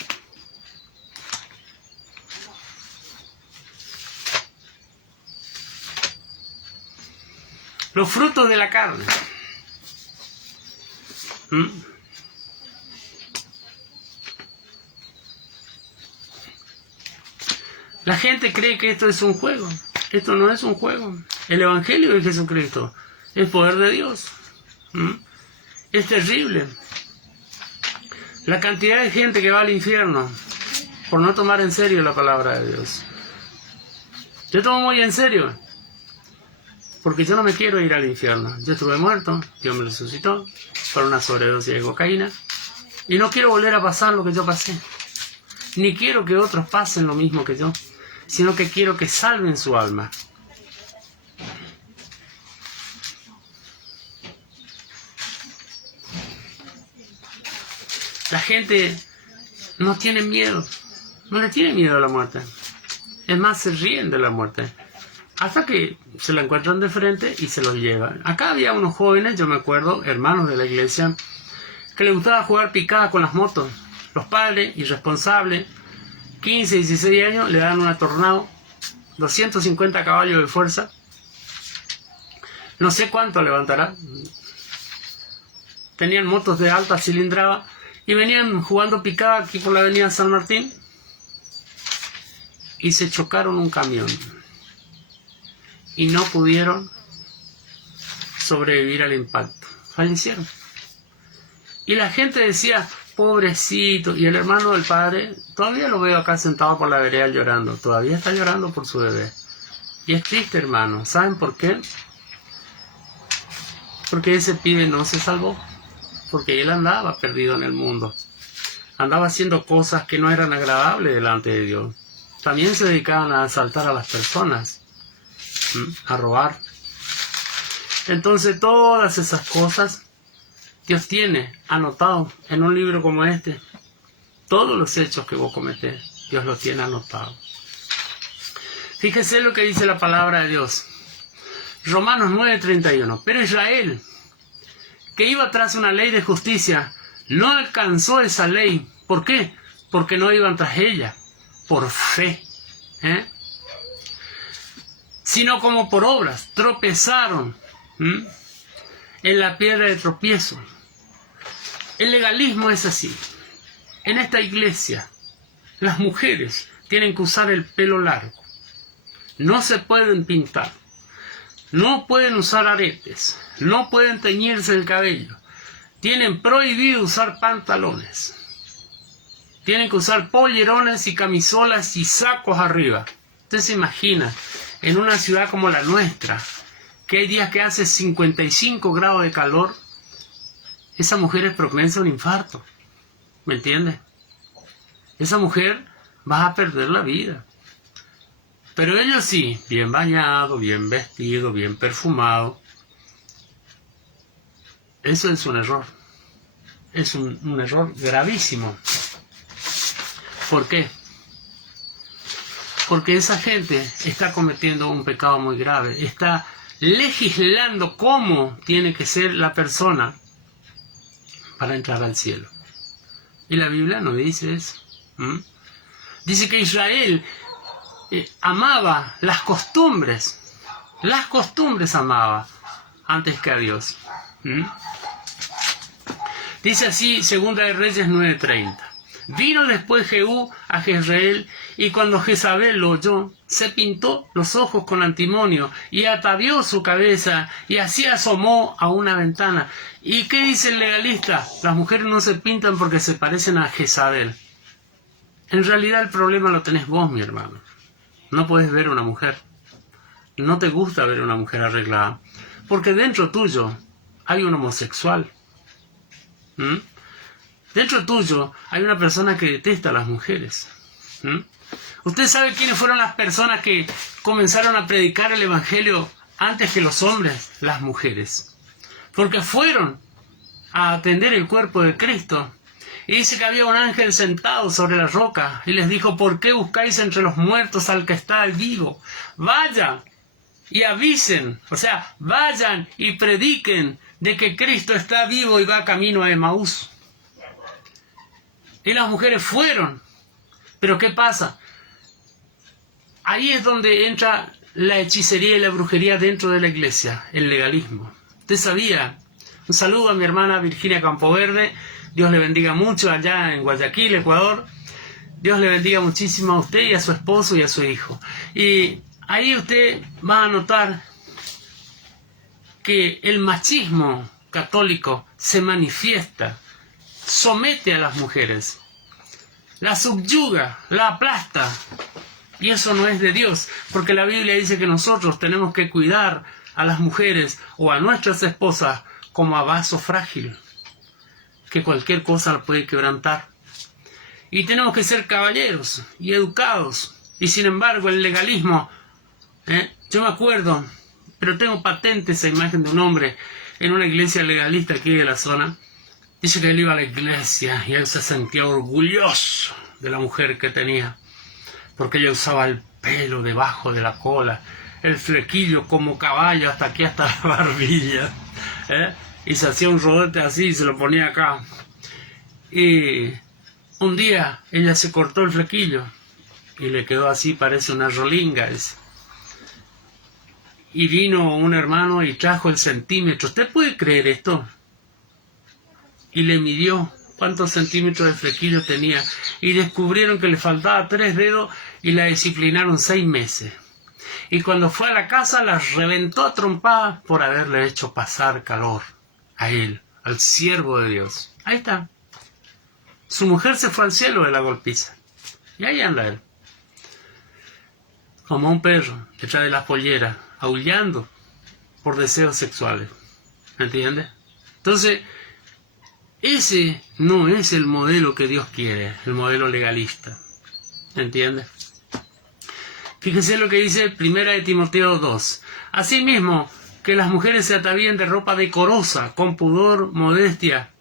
Los frutos de la carne. La gente cree que esto es un juego. Esto no es un juego. El Evangelio de Jesucristo es poder de Dios. Es terrible. La cantidad de gente que va al infierno por no tomar en serio la palabra de Dios. Yo tomo muy en serio, porque yo no me quiero ir al infierno. Yo estuve muerto, Dios me resucitó por una sobredosis de cocaína, y no quiero volver a pasar lo que yo pasé. Ni quiero que otros pasen lo mismo que yo, sino que quiero que salven su alma. La gente no tiene miedo, no le tiene miedo a la muerte. Es más, se ríen de la muerte, hasta que se la encuentran de frente y se los llevan. Acá había unos jóvenes, yo me acuerdo, hermanos de la iglesia, que les gustaba jugar picada con las motos. Los padres, irresponsables, 15, 16 años, le dan una Tornado, 250 caballos de fuerza, no sé cuánto levantará. Tenían motos de alta cilindrada y venían jugando picada aquí por la avenida San Martín y se chocaron un camión y no pudieron sobrevivir al impacto, fallecieron. Y la gente decía, pobrecito, y el hermano del padre, todavía lo veo acá sentado por la vereda llorando, todavía está llorando por su bebé. Y es triste, hermano. ¿Saben por qué? Porque ese pibe no se salvó, porque él andaba perdido en el mundo, andaba haciendo cosas que no eran agradables delante de Dios. También se dedicaban a asaltar a las personas, a robar. Entonces todas esas cosas Dios tiene anotado en un libro como este. Todos los hechos que vos cometés, Dios los tiene anotado. Fíjese lo que dice la palabra de Dios. Romanos 9:31. Pero Israel, que iba tras una ley de justicia, no alcanzó esa ley. ¿Por qué? Porque no iban tras ella, por fe, sino como por obras. Tropezaron en la piedra de tropiezo. El legalismo es así. En esta iglesia, las mujeres tienen que usar el pelo largo. No se pueden pintar. No pueden usar aretes. No pueden teñirse el cabello. Tienen prohibido usar pantalones. Tienen que usar pollerones y camisolas y sacos arriba. Usted se imagina, en una ciudad como la nuestra, que hay días que hace 55 grados de calor, esa mujer es propensa a un infarto. ¿Me entiendes? Esa mujer va a perder la vida. Pero ellos sí, bien bañado, bien vestido, bien perfumado. Eso es un error. Es un error gravísimo. ¿Por qué? Porque esa gente está cometiendo un pecado muy grave. Está legislando cómo tiene que ser la persona para entrar al cielo. Y la Biblia no dice eso. Dice que Israel amaba las costumbres amaba antes que a Dios. Dice así 2 de Reyes 9:30. Vino después Jehú a Jezreel, y cuando Jezabel lo oyó, se pintó los ojos con antimonio y atavió su cabeza, y así asomó a una ventana. ¿Y qué dice el legalista? Las mujeres no se pintan porque se parecen a Jezabel. En realidad el problema lo tenés vos, mi hermano. No puedes ver a una mujer. No te gusta ver a una mujer arreglada. Porque dentro tuyo hay un homosexual. Dentro tuyo hay una persona que detesta a las mujeres. ¿Usted sabe quiénes fueron las personas que comenzaron a predicar el evangelio antes que los hombres? Las mujeres. Porque fueron a atender el cuerpo de Cristo. Y dice que había un ángel sentado sobre la roca y les dijo: ¿por qué buscáis entre los muertos al que está vivo? Vayan y avisen, o sea, vayan y prediquen de que Cristo está vivo y va camino a Emaús. Y las mujeres fueron. Pero ¿qué pasa? Ahí es donde entra la hechicería y la brujería dentro de la iglesia, el legalismo. ¿Usted sabía? Un saludo a mi hermana Virginia Campoverde. Dios le bendiga mucho allá en Guayaquil, Ecuador. Dios le bendiga muchísimo a usted y a su esposo y a su hijo. Y ahí usted va a notar que el machismo católico se manifiesta, somete a las mujeres, la subyuga, la aplasta. Y eso no es de Dios, porque la Biblia dice que nosotros tenemos que cuidar a las mujeres o a nuestras esposas como a vaso frágil, que cualquier cosa la puede quebrantar. Y tenemos que ser caballeros y educados. Y sin embargo el legalismo, yo me acuerdo, pero tengo patente esa imagen de un hombre en una iglesia legalista aquí de la zona. Dice que él iba a la iglesia y él se sentía orgulloso de la mujer que tenía, porque ella usaba el pelo debajo de la cola, el flequillo como caballo hasta aquí, hasta la barbilla, y se hacía un rodete así y se lo ponía acá. Y un día ella se cortó el flequillo y le quedó así, parece una rolinga ese. Y vino un hermano y trajo el centímetro. ¿Usted puede creer esto? Y le midió cuántos centímetros de flequillo tenía. Y descubrieron que le faltaba 3 dedos y la disciplinaron 6 meses. Y cuando fue a la casa la reventó a trompadas por haberle hecho pasar calor a él, al siervo de Dios. Ahí está. Su mujer se fue al cielo de la golpiza. Y ahí anda él, como un perro detrás de las polleras, aullando por deseos sexuales. ¿Me entiende? Entonces, ese no es el modelo que Dios quiere, el modelo legalista. ¿Me entiende? Fíjese lo que dice 1 de Timoteo 2. Asimismo, que las mujeres se atavíen de ropa decorosa, con pudor, modestia,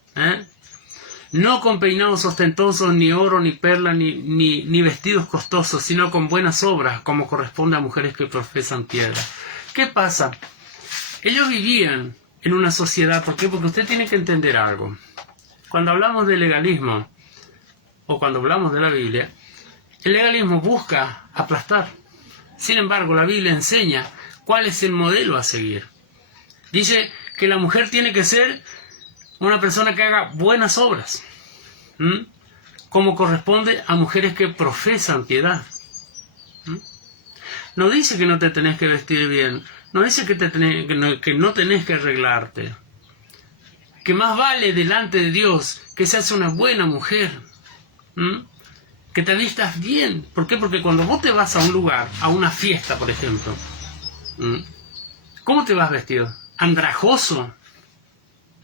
no con peinados ostentosos, ni oro, ni perla, ni vestidos costosos, sino con buenas obras, como corresponde a mujeres que profesan piedra. ¿Qué pasa? Ellos vivían en una sociedad. ¿Por qué? Porque usted tiene que entender algo. Cuando hablamos de legalismo, o cuando hablamos de la Biblia, el legalismo busca aplastar. Sin embargo, la Biblia enseña cuál es el modelo a seguir. Dice que la mujer tiene que ser una persona que haga buenas obras, como corresponde a mujeres que profesan piedad. No dice que no te tenés que vestir bien, no dice que no tenés que arreglarte, que más vale delante de Dios que seas una buena mujer, que te vistas bien. ¿Por qué? Porque cuando vos te vas a un lugar, a una fiesta, por ejemplo, ¿cómo te vas vestido? Andrajoso,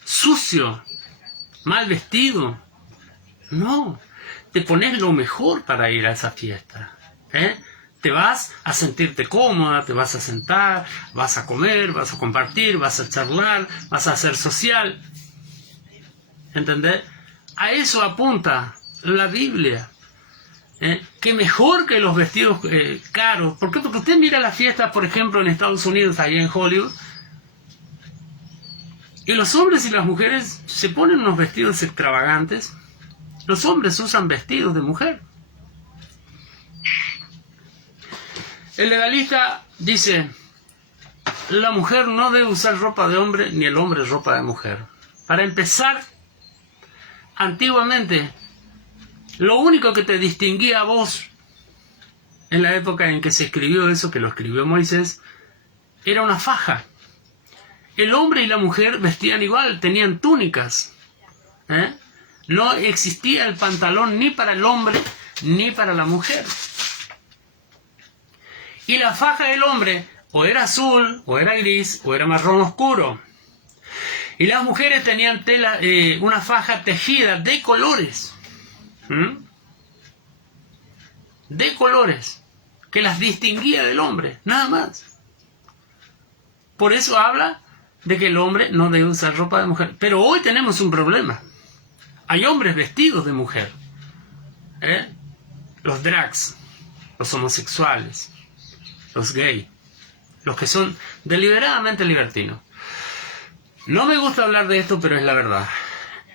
sucio, mal vestido. No, te pones lo mejor para ir a esa fiesta. Te vas a sentirte cómoda, te vas a sentar, vas a comer, vas a compartir, vas a charlar, vas a ser social. ¿Entendés? A eso apunta la Biblia. Que mejor que los vestidos caros. ¿Por qué? Porque usted mira las fiestas, por ejemplo, en Estados Unidos, ahí en Hollywood, y los hombres y las mujeres se ponen unos vestidos extravagantes. Los hombres usan vestidos de mujer. El legalista dice, la mujer no debe usar ropa de hombre, ni el hombre ropa de mujer. Para empezar, antiguamente, lo único que te distinguía a vos, en la época en que se escribió eso, que lo escribió Moisés, era una faja. El hombre y la mujer vestían igual, tenían túnicas. No existía el pantalón ni para el hombre ni para la mujer. Y la faja del hombre o era azul, o era gris, o era marrón oscuro. Y las mujeres tenían tela, una faja tejida de colores. De colores, que las distinguía del hombre, nada más. Por eso habla de que el hombre no debe usar ropa de mujer. Pero hoy tenemos un problema. Hay hombres vestidos de mujer. Los drags, los homosexuales, los gays, los que son deliberadamente libertinos. No me gusta hablar de esto, pero es la verdad.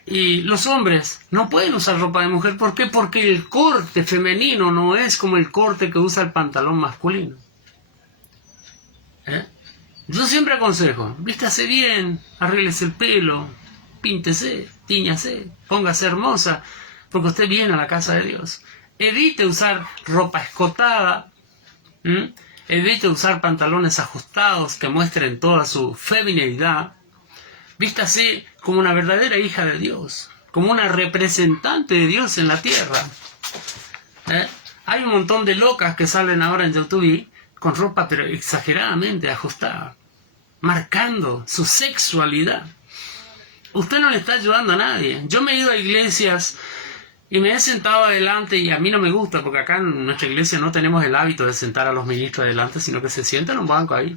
Y los hombres no pueden usar ropa de mujer. ¿Por qué? Porque el corte femenino no es como el corte que usa el pantalón masculino. Yo siempre aconsejo, vístase bien, arréglese el pelo, píntese, tíñase, póngase hermosa, porque usted viene a la casa de Dios. Evite usar ropa escotada, evite usar pantalones ajustados que muestren toda su feminidad. Vístase como una verdadera hija de Dios, como una representante de Dios en la tierra. Hay un montón de locas que salen ahora en YouTube con ropa pero exageradamente ajustada, marcando su sexualidad. Usted no le está ayudando a nadie. Yo me he ido a iglesias y me he sentado adelante y a mí no me gusta, porque acá en nuestra iglesia no tenemos el hábito de sentar a los ministros adelante, sino que se sientan en un banco ahí.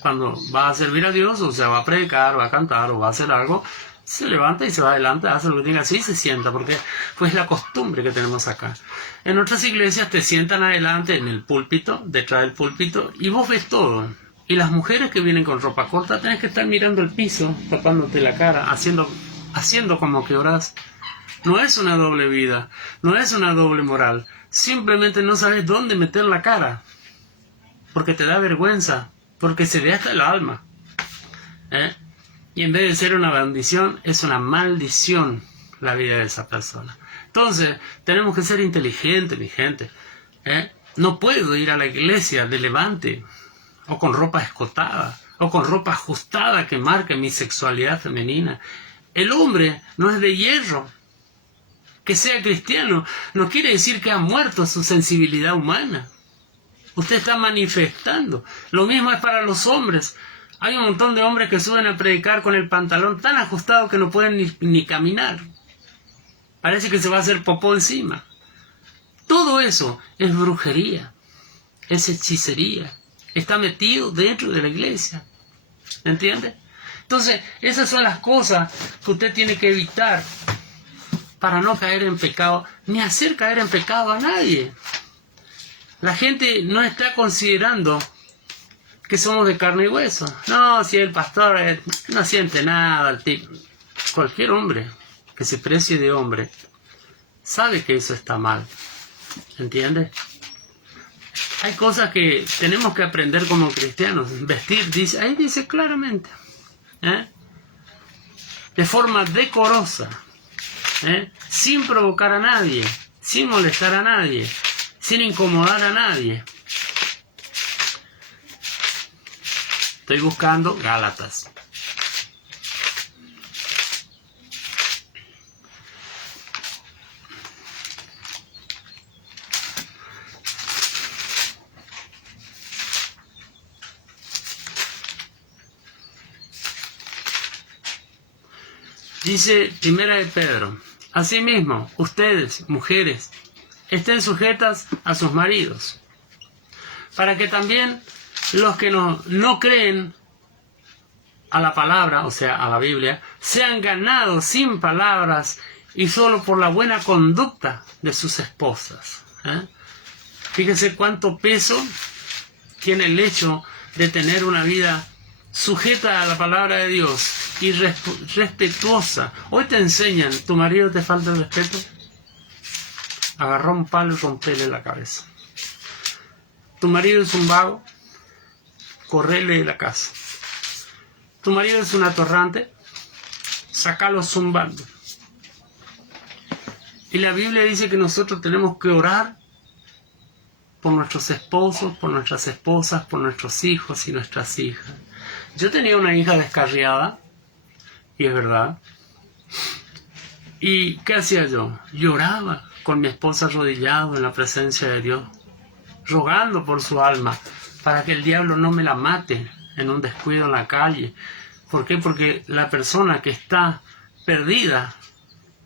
Cuando va a servir a Dios, o sea, va a predicar, va a cantar o va a hacer algo, se levanta y se va adelante, hace lo que diga, así se sienta, porque pues la costumbre que tenemos acá. En otras iglesias te sientan adelante en el púlpito, detrás del púlpito, y vos ves todo. Y las mujeres que vienen con ropa corta tenés que estar mirando el piso, tapándote la cara, haciendo como que orás. No es una doble vida, no es una doble moral. Simplemente no sabes dónde meter la cara, porque te da vergüenza, porque se ve hasta el alma. Y en vez de ser una bendición, es una maldición la vida de esa persona. Entonces, tenemos que ser inteligentes, mi gente. No puedo ir a la iglesia de levante, o con ropa escotada, o con ropa ajustada que marque mi sexualidad femenina. El hombre no es de hierro. Que sea cristiano no quiere decir que ha muerto su sensibilidad humana. Usted está manifestando. Lo mismo es para los hombres. Hay un montón de hombres que suben a predicar con el pantalón tan ajustado que no pueden ni caminar. Parece que se va a hacer popó encima. Todo eso es brujería, es hechicería. Está metido dentro de la iglesia. ¿Entiende? Entonces, esas son las cosas que usted tiene que evitar para no caer en pecado, ni hacer caer en pecado a nadie. La gente no está considerando que somos de carne y hueso. No, si el pastor no siente nada, el tipo. Cualquier hombre que se precie de hombre sabe que eso está mal. ¿Entiendes? Hay cosas que tenemos que aprender como cristianos. Vestir, dice, ahí dice claramente, de forma decorosa, sin provocar a nadie, sin molestar a nadie, sin incomodar a nadie. Estoy buscando Gálatas. Dice Primera de Pedro: asimismo, ustedes, mujeres, estén sujetas a sus maridos, para que también los que no creen a la palabra, o sea, a la Biblia, sean ganados sin palabras y solo por la buena conducta de sus esposas. Fíjense cuánto peso tiene el hecho de tener una vida sujeta a la palabra de Dios y respetuosa. Hoy te enseñan, ¿tu marido te falta el respeto? Agarrá un palo y rompele la cabeza. ¿Tu marido es un vago? Correle de la casa. ¿Tu marido es un atorrante? Sácalo zumbando. Y la Biblia dice que nosotros tenemos que orar por nuestros esposos, por nuestras esposas, por nuestros hijos y nuestras hijas. Yo tenía una hija descarriada, y es verdad. ¿Y qué hacía yo? Lloraba con mi esposa arrodillado en la presencia de Dios, rogando por su alma, para que el diablo no me la mate en un descuido en la calle. ¿Por qué? Porque la persona que está perdida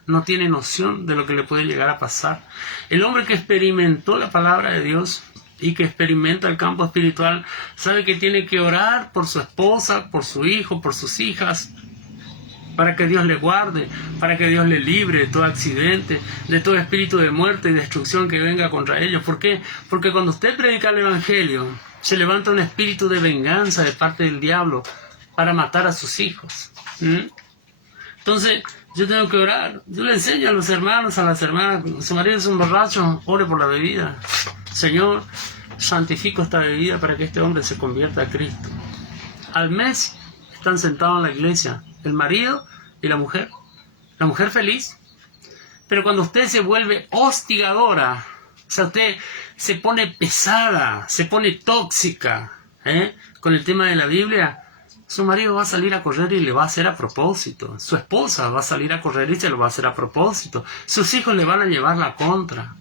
no tiene noción de lo que le puede llegar a pasar. El hombre que experimentó la palabra de Dios y que experimenta el campo espiritual sabe que tiene que orar por su esposa, por su hijo, por sus hijas, para que Dios le guarde, para que Dios le libre de todo accidente, de todo espíritu de muerte y destrucción que venga contra ellos. ¿Por qué? Porque cuando usted predica el Evangelio, se levanta un espíritu de venganza de parte del diablo para matar a sus hijos. Entonces, yo tengo que orar. Yo le enseño a los hermanos, a las hermanas: su marido es un borracho, ore por la bebida. Señor, santifico esta bebida para que este hombre se convierta a Cristo. Al mes están sentados en la iglesia el marido y la mujer feliz. Pero cuando usted se vuelve hostigadora, o sea, usted se pone pesada, se pone tóxica, con el tema de la Biblia, su marido va a salir a correr y le va a hacer a propósito. Su esposa va a salir a correr y se lo va a hacer a propósito. Sus hijos le van a llevar la contra,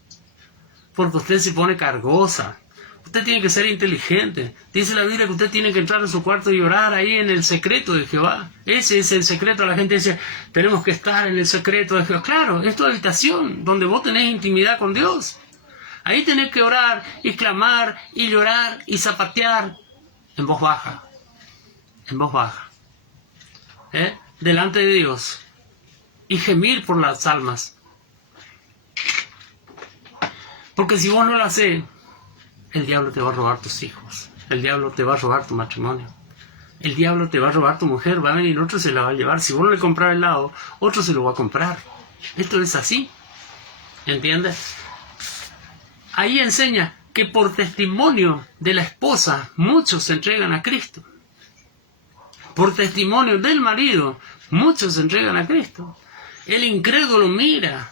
porque usted se pone cargosa. Usted tiene que ser inteligente. Dice la Biblia que usted tiene que entrar en su cuarto y orar ahí en el secreto de Jehová. Ese es el secreto. La gente dice: tenemos que estar en el secreto de Jehová. Claro, es tu habitación donde vos tenés intimidad con Dios. Ahí tenés que orar y clamar y llorar y zapatear en voz baja. En voz baja. Delante de Dios. Y gemir por las almas. Porque si vos no lo haces, el diablo te va a robar tus hijos. El diablo te va a robar tu matrimonio. El diablo te va a robar tu mujer. Va a venir otro, se la va a llevar. Si vos no le compras helado, otro se lo va a comprar. Esto es así. ¿Entiendes? Ahí enseña que por testimonio de la esposa, muchos se entregan a Cristo. Por testimonio del marido, muchos se entregan a Cristo. El incrédulo mira.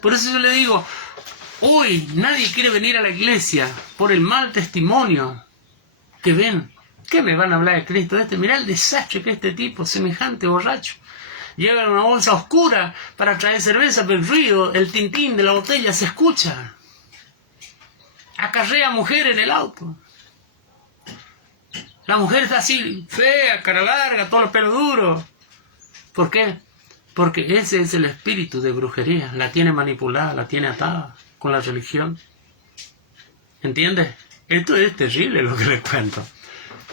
Por eso yo le digo: hoy nadie quiere venir a la iglesia por el mal testimonio que ven. ¿Qué me van a hablar de Cristo? Mirá el desastre que este tipo, semejante borracho. Lleva una bolsa oscura para traer cerveza, pero el ruido, el tintín de la botella se escucha. Acarrea mujer en el auto. La mujer está así, fea, cara larga, todo el pelo duro. ¿Por qué? Porque ese es el espíritu de brujería. La tiene manipulada, la tiene atada con la religión. ¿Entiendes? Esto es terrible lo que les cuento.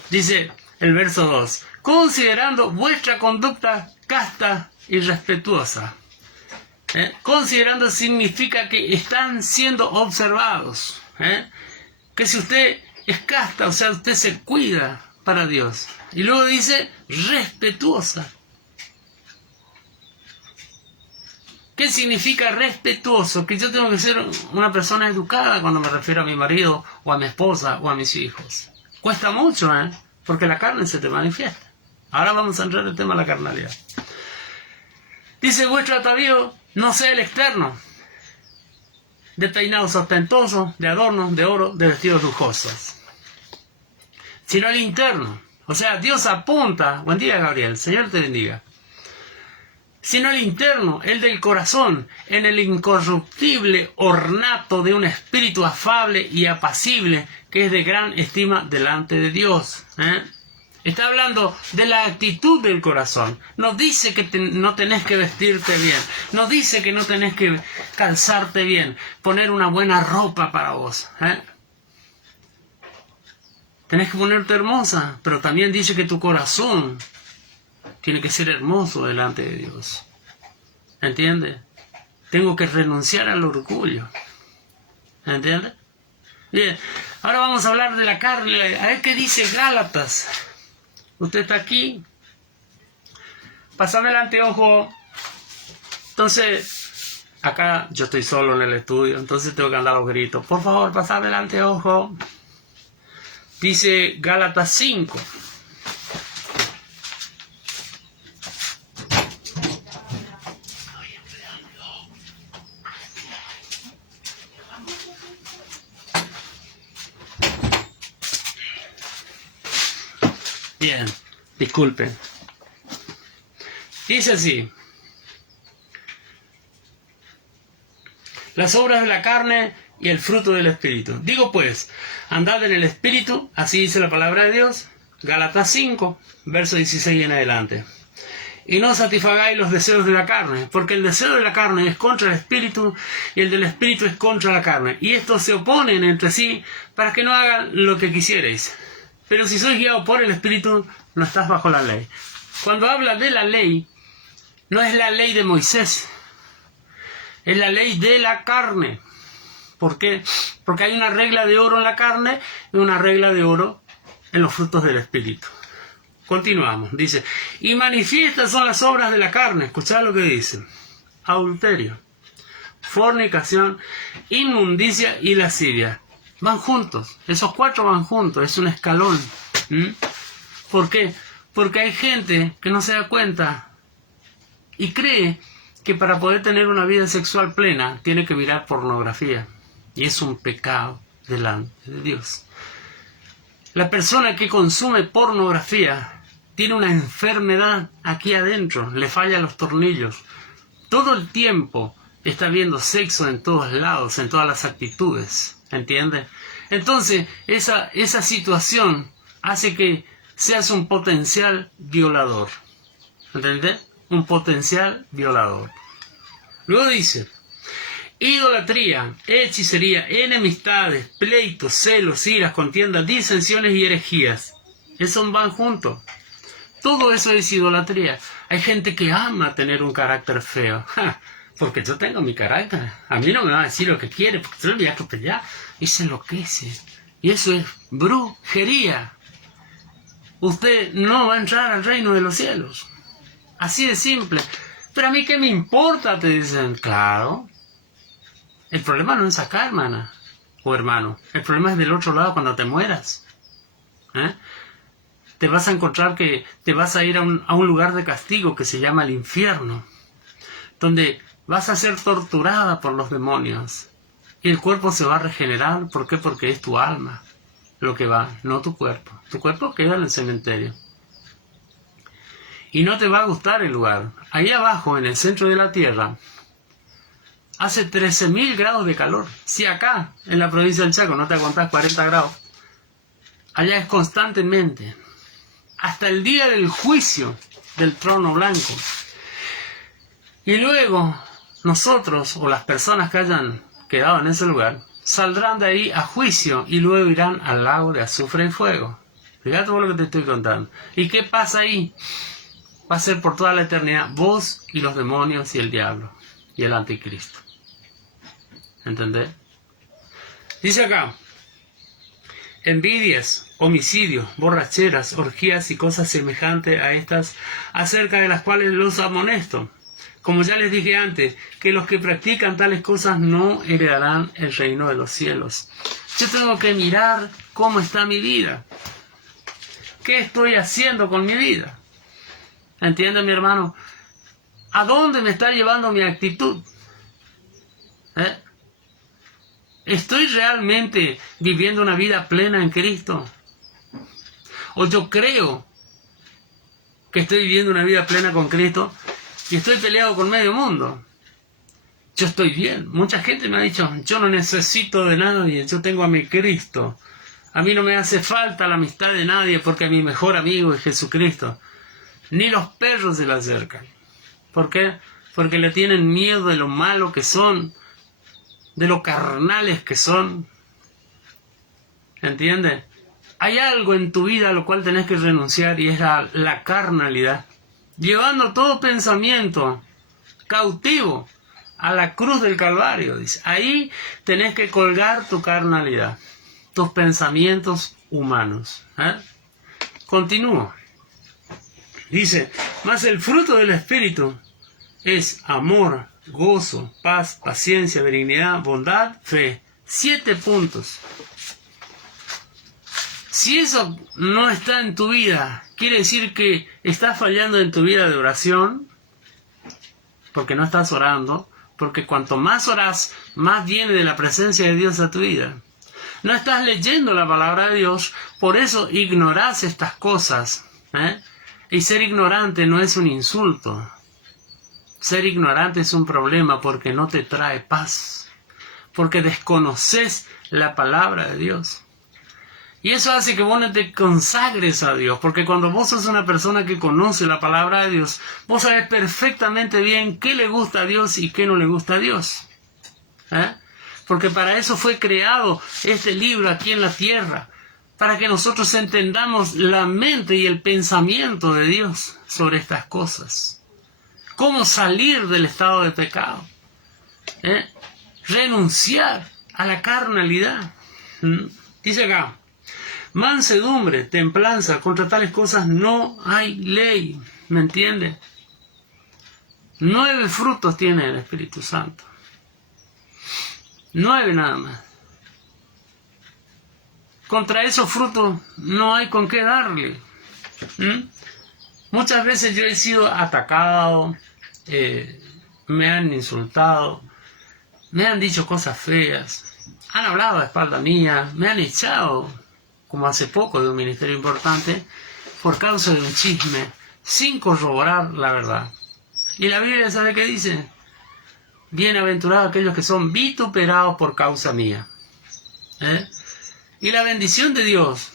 Dice el verso 2: considerando vuestra conducta casta y respetuosa. Considerando significa que están siendo observados. Que si usted es casta, o sea, usted se cuida para Dios. Y luego dice respetuosa. ¿Qué significa respetuoso? Que yo tengo que ser una persona educada cuando me refiero a mi marido, o a mi esposa, o a mis hijos. Cuesta mucho, porque la carne se te manifiesta. Ahora vamos a entrar en el tema de la carnalidad. Dice: vuestro atavío no sea el externo, de peinados ostentosos, de adornos, de oro, de vestidos lujosos, sino el interno. O sea, Dios apunta. Buen día, Gabriel, Señor te bendiga. Sino el interno, el del corazón, en el incorruptible ornato de un espíritu afable y apacible, que es de gran estima delante de Dios. Está hablando de la actitud del corazón. No dice que no tenés que vestirte bien. No dice que no tenés que calzarte bien. Poner una buena ropa para vos. Tenés que ponerte hermosa. Pero también dice que tu corazón tiene que ser hermoso delante de Dios. ¿Entiendes? Tengo que renunciar al orgullo. ¿Entiendes? Bien. Ahora vamos a hablar de la carne. A ver qué dice Gálatas. Usted está aquí. Pásame el anteojo. Entonces, acá yo estoy solo en el estudio, entonces tengo que andar a los gritos. Por favor, pásame el anteojo. Dice Gálatas 5. Bien, disculpen. Dice así: las obras de la carne y el fruto del Espíritu. Digo pues, andad en el Espíritu, así dice la palabra de Dios. Gálatas 5, verso 16 en adelante. Y no satisfagáis los deseos de la carne, porque el deseo de la carne es contra el Espíritu, y el del Espíritu es contra la carne. Y estos se oponen entre sí, para que no hagan lo que quisierais. Pero si sois guiados por el Espíritu, no estás bajo la ley. Cuando habla de la ley, no es la ley de Moisés, es la ley de la carne. ¿Por qué? Porque hay una regla de oro en la carne y una regla de oro en los frutos del Espíritu. Continuamos. Dice, y manifiestas son las obras de la carne. Escuchad lo que dice: adulterio, fornicación, inmundicia y lascivia. Van juntos. Esos 4 van juntos. Es un escalón. ¿Por qué? Porque hay gente que no se da cuenta y cree que para poder tener una vida sexual plena tiene que mirar pornografía. Y es un pecado delante de Dios. La persona que consume pornografía tiene una enfermedad aquí adentro, le fallan los tornillos. Todo el tiempo está viendo sexo en todos lados, en todas las actitudes, ¿entiendes? Entonces, esa situación hace que seas un potencial violador, ¿entendés? Un potencial violador. Luego dice: idolatría, hechicería, enemistades, pleitos, celos, iras, contiendas, disensiones y herejías. Esos van juntos. Todo eso es idolatría. Hay gente que ama tener un carácter feo. Porque yo tengo mi carácter. A mí no me va a decir lo que quiere, porque yo le voy a atropellar. Y se enloquece. Y eso es brujería. Usted no va a entrar al reino de los cielos. Así de simple. Pero a mí qué me importa, te dicen. Claro. El problema no es acá, hermana o hermano. El problema es del otro lado cuando te mueras. Te vas a encontrar que te vas a ir a un lugar de castigo que se llama el infierno, donde vas a ser torturada por los demonios. Y el cuerpo se va a regenerar. ¿Por qué? Porque es tu alma lo que va, no tu cuerpo. Tu cuerpo queda en el cementerio. Y no te va a gustar el lugar. Ahí abajo, en el centro de la tierra, hace 13.000 grados de calor. Si acá, en la provincia del Chaco, no te aguantás 40 grados, allá es constantemente. Hasta el día del juicio del trono blanco. Y luego, nosotros, o las personas que hayan quedado en ese lugar, saldrán de ahí a juicio y luego irán al lago de azufre y fuego. Fíjate todo lo que te estoy contando. ¿Y qué pasa ahí? Va a ser por toda la eternidad vos y los demonios y el diablo y el anticristo. ¿Entendés? Dice acá: envidias, homicidios, borracheras, orgías y cosas semejantes a estas, acerca de las cuales los amonesto. Como ya les dije antes, que los que practican tales cosas no heredarán el reino de los cielos. Yo tengo que mirar cómo está mi vida. ¿Qué estoy haciendo con mi vida? ¿Entiende, mi hermano? ¿A dónde me está llevando mi actitud? ¿Estoy realmente viviendo una vida plena en Cristo? ¿O yo creo que estoy viviendo una vida plena con Cristo y estoy peleado con medio mundo? Yo estoy bien. Mucha gente me ha dicho: yo no necesito de nadie, yo tengo a mi Cristo. A mí no me hace falta la amistad de nadie porque mi mejor amigo es Jesucristo. Ni los perros se le acercan. ¿Por qué? Porque le tienen miedo de lo malo que son, de lo carnales que son. ¿Entiendes? Hay algo en tu vida a lo cual tenés que renunciar y es la carnalidad. Llevando todo pensamiento cautivo a la cruz del Calvario, dice. Ahí tenés que colgar tu carnalidad, tus pensamientos humanos. Continúo. Dice, mas el fruto del Espíritu es amor, gozo, paz, paciencia, benignidad, bondad, fe. 7 puntos. Si eso no está en tu vida, quiere decir que estás fallando en tu vida de oración, porque no estás orando, porque cuanto más oras, más viene de la presencia de Dios a tu vida. No estás leyendo la palabra de Dios, por eso ignorás estas cosas. Y ser ignorante no es un insulto. Ser ignorante es un problema porque no te trae paz, porque desconoces la palabra de Dios. Y eso hace que vos no te consagres a Dios, porque cuando vos sos una persona que conoce la palabra de Dios, vos sabés perfectamente bien qué le gusta a Dios y qué no le gusta a Dios. Porque para eso fue creado este libro aquí en la tierra, para que nosotros entendamos la mente y el pensamiento de Dios sobre estas cosas. Cómo salir del estado de pecado. Renunciar a la carnalidad. Dice acá, mansedumbre, templanza, contra tales cosas no hay ley. ¿Me entiende? 9 frutos tiene el Espíritu Santo. 9 nada más. Contra esos frutos no hay con qué darle. Muchas veces yo he sido atacado, me han insultado, me han dicho cosas feas, han hablado a espalda mía, me han echado, como hace poco de un ministerio importante, por causa de un chisme, sin corroborar la verdad. Y la Biblia, ¿sabe qué dice? Bienaventurados aquellos que son vituperados por causa mía. Y la bendición de Dios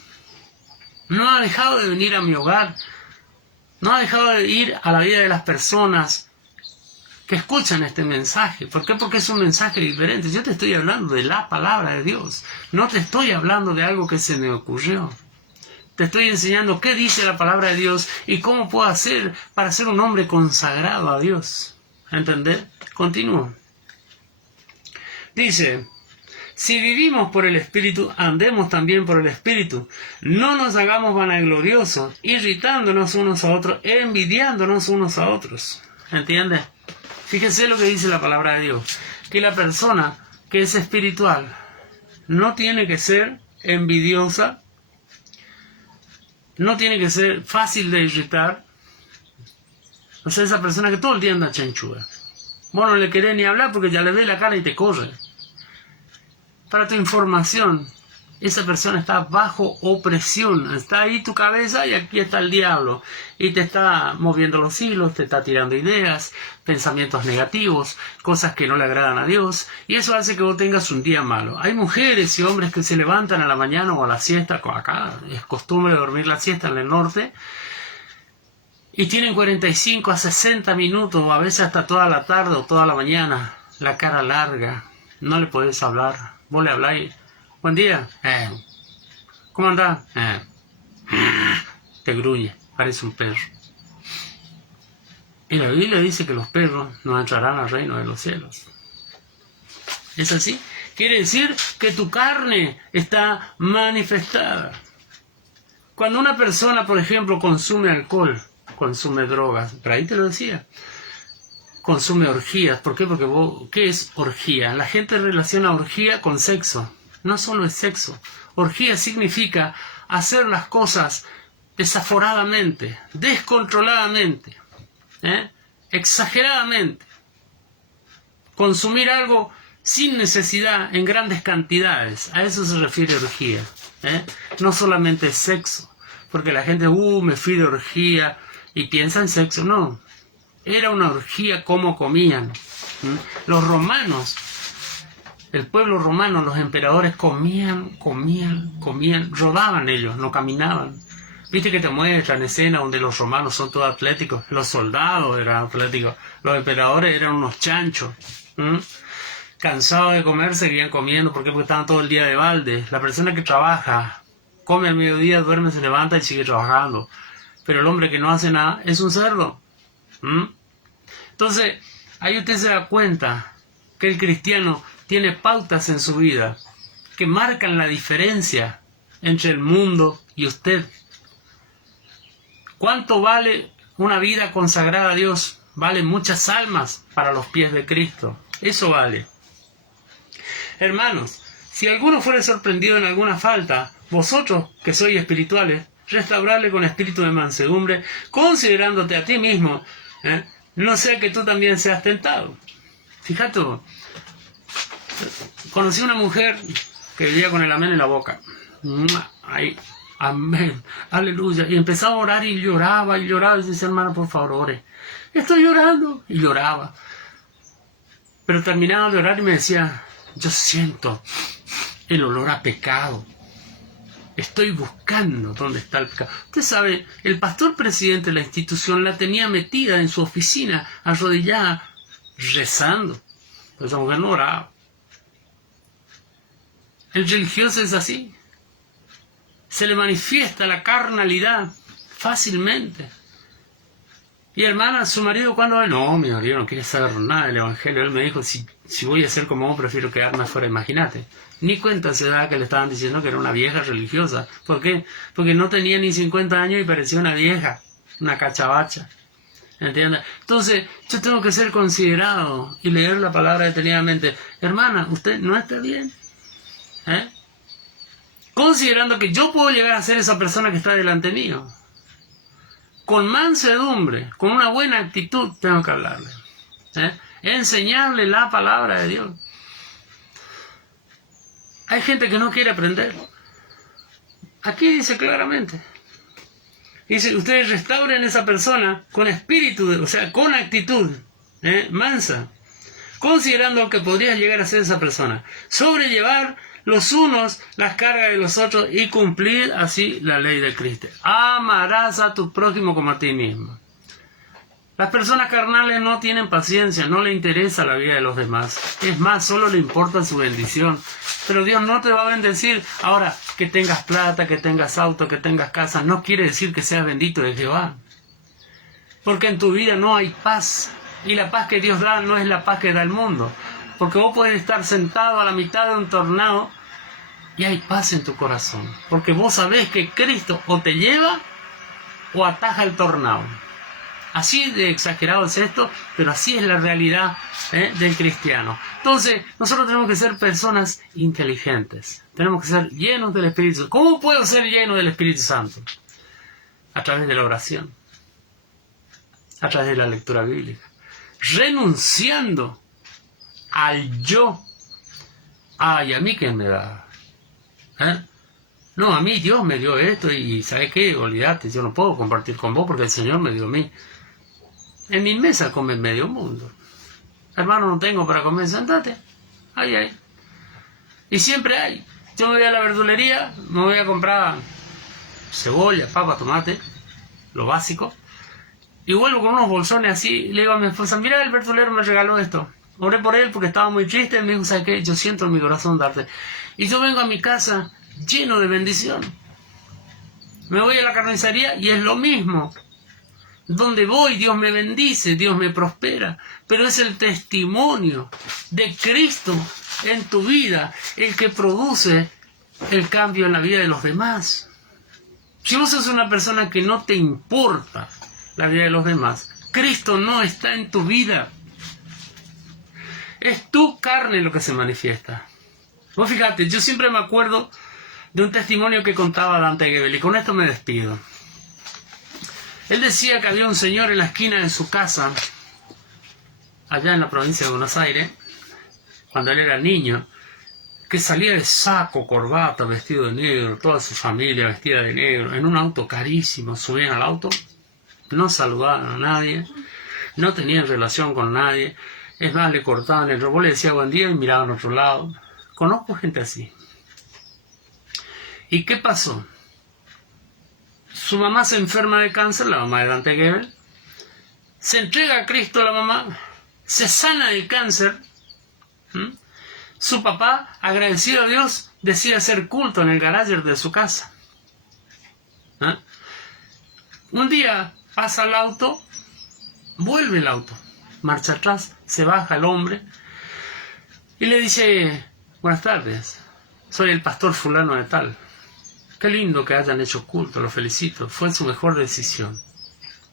no ha dejado de venir a mi hogar, no ha dejado de ir a la vida de las personas que escuchan este mensaje. ¿Por qué? Porque es un mensaje diferente. Yo te estoy hablando de la palabra de Dios. No te estoy hablando de algo que se me ocurrió. Te estoy enseñando qué dice la palabra de Dios y cómo puedo hacer para ser un hombre consagrado a Dios. ¿Entendés? Continúo. Dice, si vivimos por el Espíritu, andemos también por el Espíritu. No nos hagamos vanagloriosos, irritándonos unos a otros, envidiándonos unos a otros. ¿Entiendes? Fíjese lo que dice la palabra de Dios. Que la persona que es espiritual no tiene que ser envidiosa, no tiene que ser fácil de irritar. O sea, esa persona que todo el día anda chanchuda. Vos no le querés ni hablar porque ya le ve la cara y te corre. Para tu información, esa persona está bajo opresión. Está ahí tu cabeza y aquí está el diablo. Y te está moviendo los hilos, te está tirando ideas, pensamientos negativos, cosas que no le agradan a Dios. Y eso hace que vos tengas un día malo. Hay mujeres y hombres que se levantan a la mañana o a la siesta. Acá es costumbre dormir la siesta en el norte. Y tienen 45 a 60 minutos, o a veces hasta toda la tarde o toda la mañana. La cara larga. No le podés hablar. Vos le habláis, buen día, ¿cómo andás? Te gruñe, parece un perro. Y la Biblia dice que los perros no entrarán al reino de los cielos. ¿Es así? Quiere decir que tu carne está manifestada. Cuando una persona, por ejemplo, consume alcohol, consume drogas, por ahí te lo decía, consume orgías. ¿Por qué? Porque ¿qué es orgía? La gente relaciona orgía con sexo. No solo es sexo. Orgía significa hacer las cosas desaforadamente, descontroladamente, exageradamente. Consumir algo sin necesidad en grandes cantidades. A eso se refiere orgía. No solamente sexo. Porque la gente, me fui de orgía y piensa en sexo. No. Era una orgía como comían. Los romanos El pueblo romano, los emperadores comían, rodaban ellos, no caminaban. Viste que te muestran escenas donde los romanos son todos atléticos, los soldados eran atléticos, los emperadores eran unos chanchos. Cansados de comer, seguían comiendo. ¿Por qué? Porque estaban todo el día de balde. La persona que trabaja, come al mediodía, duerme, se levanta y sigue trabajando. Pero el hombre que no hace nada es un cerdo. Entonces, ahí usted se da cuenta que el cristiano tiene pautas en su vida que marcan la diferencia entre el mundo y usted. ¿Cuánto vale una vida consagrada a Dios? Vale muchas almas para los pies de Cristo. Eso vale. Hermanos, si alguno fuere sorprendido en alguna falta, vosotros que sois espirituales, restaurarle con espíritu de mansedumbre, considerándote a ti mismo, no sea que tú también seas tentado. Fíjate, conocí una mujer que vivía con el amén en la boca. Ahí, amén, aleluya. Y empezaba a orar y lloraba. Y dice, hermano, por favor, ore. Estoy llorando. Y lloraba. Pero terminaba de orar y me decía, yo siento el olor a pecado. Estoy buscando dónde está el pecado. Usted sabe, el pastor presidente de la institución la tenía metida en su oficina, arrodillada, rezando. Esa mujer no oraba. El religioso es así. Se le manifiesta la carnalidad fácilmente. Y hermana, su marido cuando... No, mi marido no quiere saber nada del evangelio. Él me dijo, si voy a ser como vos, prefiero quedarme afuera. Imagínate. Ni cuenta se da que le estaban diciendo que era una vieja religiosa. ¿Por qué? Porque no tenía ni 50 años y parecía una vieja. Una cachabacha. ¿Entiendes? Entonces, yo tengo que ser considerado y leer la palabra detenidamente. Hermana, usted no está bien. Considerando que yo puedo llegar a ser esa persona que está delante mío. Con mansedumbre, con una buena actitud, tengo que hablarle. Enseñarle la palabra de Dios. Hay gente que no quiere aprender. Aquí dice claramente. Dice, ustedes restauren a esa persona con espíritu, o sea, con actitud mansa. Considerando que podrías llegar a ser esa persona. Sobrellevar los unos las cargas de los otros y cumplir así la ley de Cristo. Amarás a tu prójimo como a ti mismo. Las personas carnales no tienen paciencia, no le interesa la vida de los demás. Es más, solo le importa su bendición. Pero Dios no te va a bendecir. Ahora, que tengas plata, que tengas auto, que tengas casa, no quiere decir que seas bendito de Jehová. Porque en tu vida no hay paz. Y la paz que Dios da no es la paz que da el mundo. Porque vos puedes estar sentado a la mitad de un tornado y hay paz en tu corazón. Porque vos sabés que Cristo o te lleva o ataja el tornado. Así de exagerado es esto, pero así es la realidad del cristiano. Entonces, nosotros tenemos que ser personas inteligentes. Tenemos que ser llenos del Espíritu Santo. ¿Cómo puedo ser lleno del Espíritu Santo? A través de la oración. A través de la lectura bíblica. Renunciando al yo. Ay, ¿a mí quién me da? No, a mí Dios me dio esto y ¿sabes qué? Olvídate, yo no puedo compartir con vos porque el Señor me dio a mí. En mi mesa come medio mundo. Hermano, no tengo para comer, sentate. Ahí hay. Y siempre hay. Yo me voy a la verdulería, me voy a comprar cebolla, papa, tomate, lo básico. Y vuelvo con unos bolsones así, y le digo a mi esposa, mira, el verdulero me regaló esto. Oré por él porque estaba muy triste, y me dijo, ¿sabes qué? Yo siento en mi corazón darte. Y yo vengo a mi casa lleno de bendición. Me voy a la carnicería y es lo mismo. Donde voy, Dios me bendice, Dios me prospera. Pero es el testimonio de Cristo en tu vida el que produce el cambio en la vida de los demás. Si vos sos una persona que no te importa la vida de los demás, Cristo no está en tu vida. Es tu carne lo que se manifiesta. Vos fíjate, yo siempre me acuerdo de un testimonio que contaba Dante Gebel, y con esto me despido. Él decía que había un señor en la esquina de su casa, allá en la provincia de Buenos Aires, cuando él era niño, que salía de saco, corbata, vestido de negro, toda su familia vestida de negro, en un auto carísimo. Subían al auto, no saludaban a nadie, no tenían relación con nadie, Es más, le cortaban el robot, le decía buen día y miraban a otro lado. Conozco gente así. ¿Y qué pasó? Su mamá se enferma de cáncer, la mamá de Dante Gebel. Se entrega a Cristo la mamá, se sana del cáncer. Su papá, agradecido a Dios, decide hacer culto en el garaje de su casa. Un día pasa el auto, vuelve el auto, marcha atrás, se baja el hombre y le dice: buenas tardes, soy el pastor fulano de tal. Qué lindo que hayan hecho culto, lo felicito, fue su mejor decisión.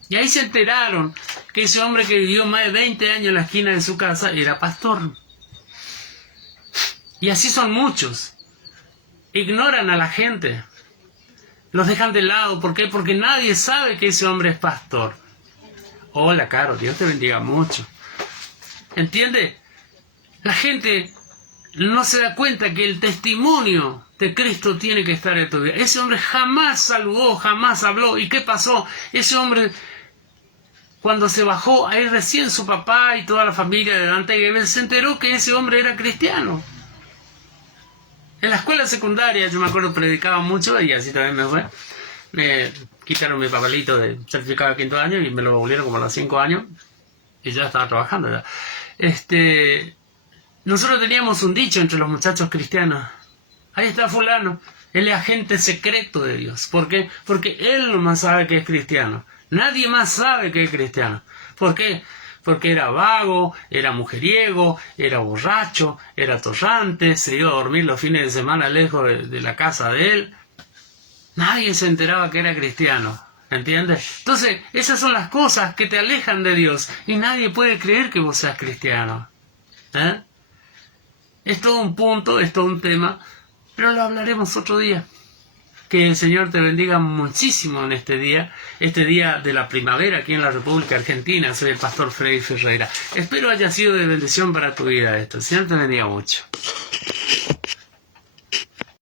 Y ahí se enteraron que ese hombre que vivió más de 20 años en la esquina de su casa era pastor. Y así son muchos. Ignoran a la gente. Los dejan de lado. ¿Por qué? Porque nadie sabe que ese hombre es pastor. Hola, Caro, Dios te bendiga mucho. ¿Entiende? La gente no se da cuenta que el testimonio de Cristo tiene que estar en tu vida. Ese hombre jamás saludó, jamás habló. ¿Y qué pasó? Ese hombre, cuando se bajó, ahí recién su papá y toda la familia de Dante Gebel se enteró que ese hombre era cristiano. En la escuela secundaria, yo me acuerdo, predicaba mucho y así también me fue. Me quitaron mi papelito de certificado de 5º año y me lo volvieron como a los 5 años y ya estaba trabajando. ¿Verdad? Nosotros teníamos un dicho entre los muchachos cristianos: ahí está fulano, él es agente secreto de Dios. ¿Por qué? Porque él nomás sabe que es cristiano. Nadie más sabe que es cristiano. ¿Por qué? Porque era vago, era mujeriego, era borracho, era torrante, se iba a dormir los fines de semana lejos de la casa de él. Nadie se enteraba que era cristiano. ¿Entiendes? Entonces, esas son las cosas que te alejan de Dios y nadie puede creer que vos seas cristiano. Es todo un punto, es todo un tema, pero lo hablaremos otro día. Que el Señor te bendiga muchísimo en este día de la primavera aquí en la República Argentina. Soy el pastor Freddy Ferreira. Espero haya sido de bendición para tu vida esto. El Señor te bendiga mucho.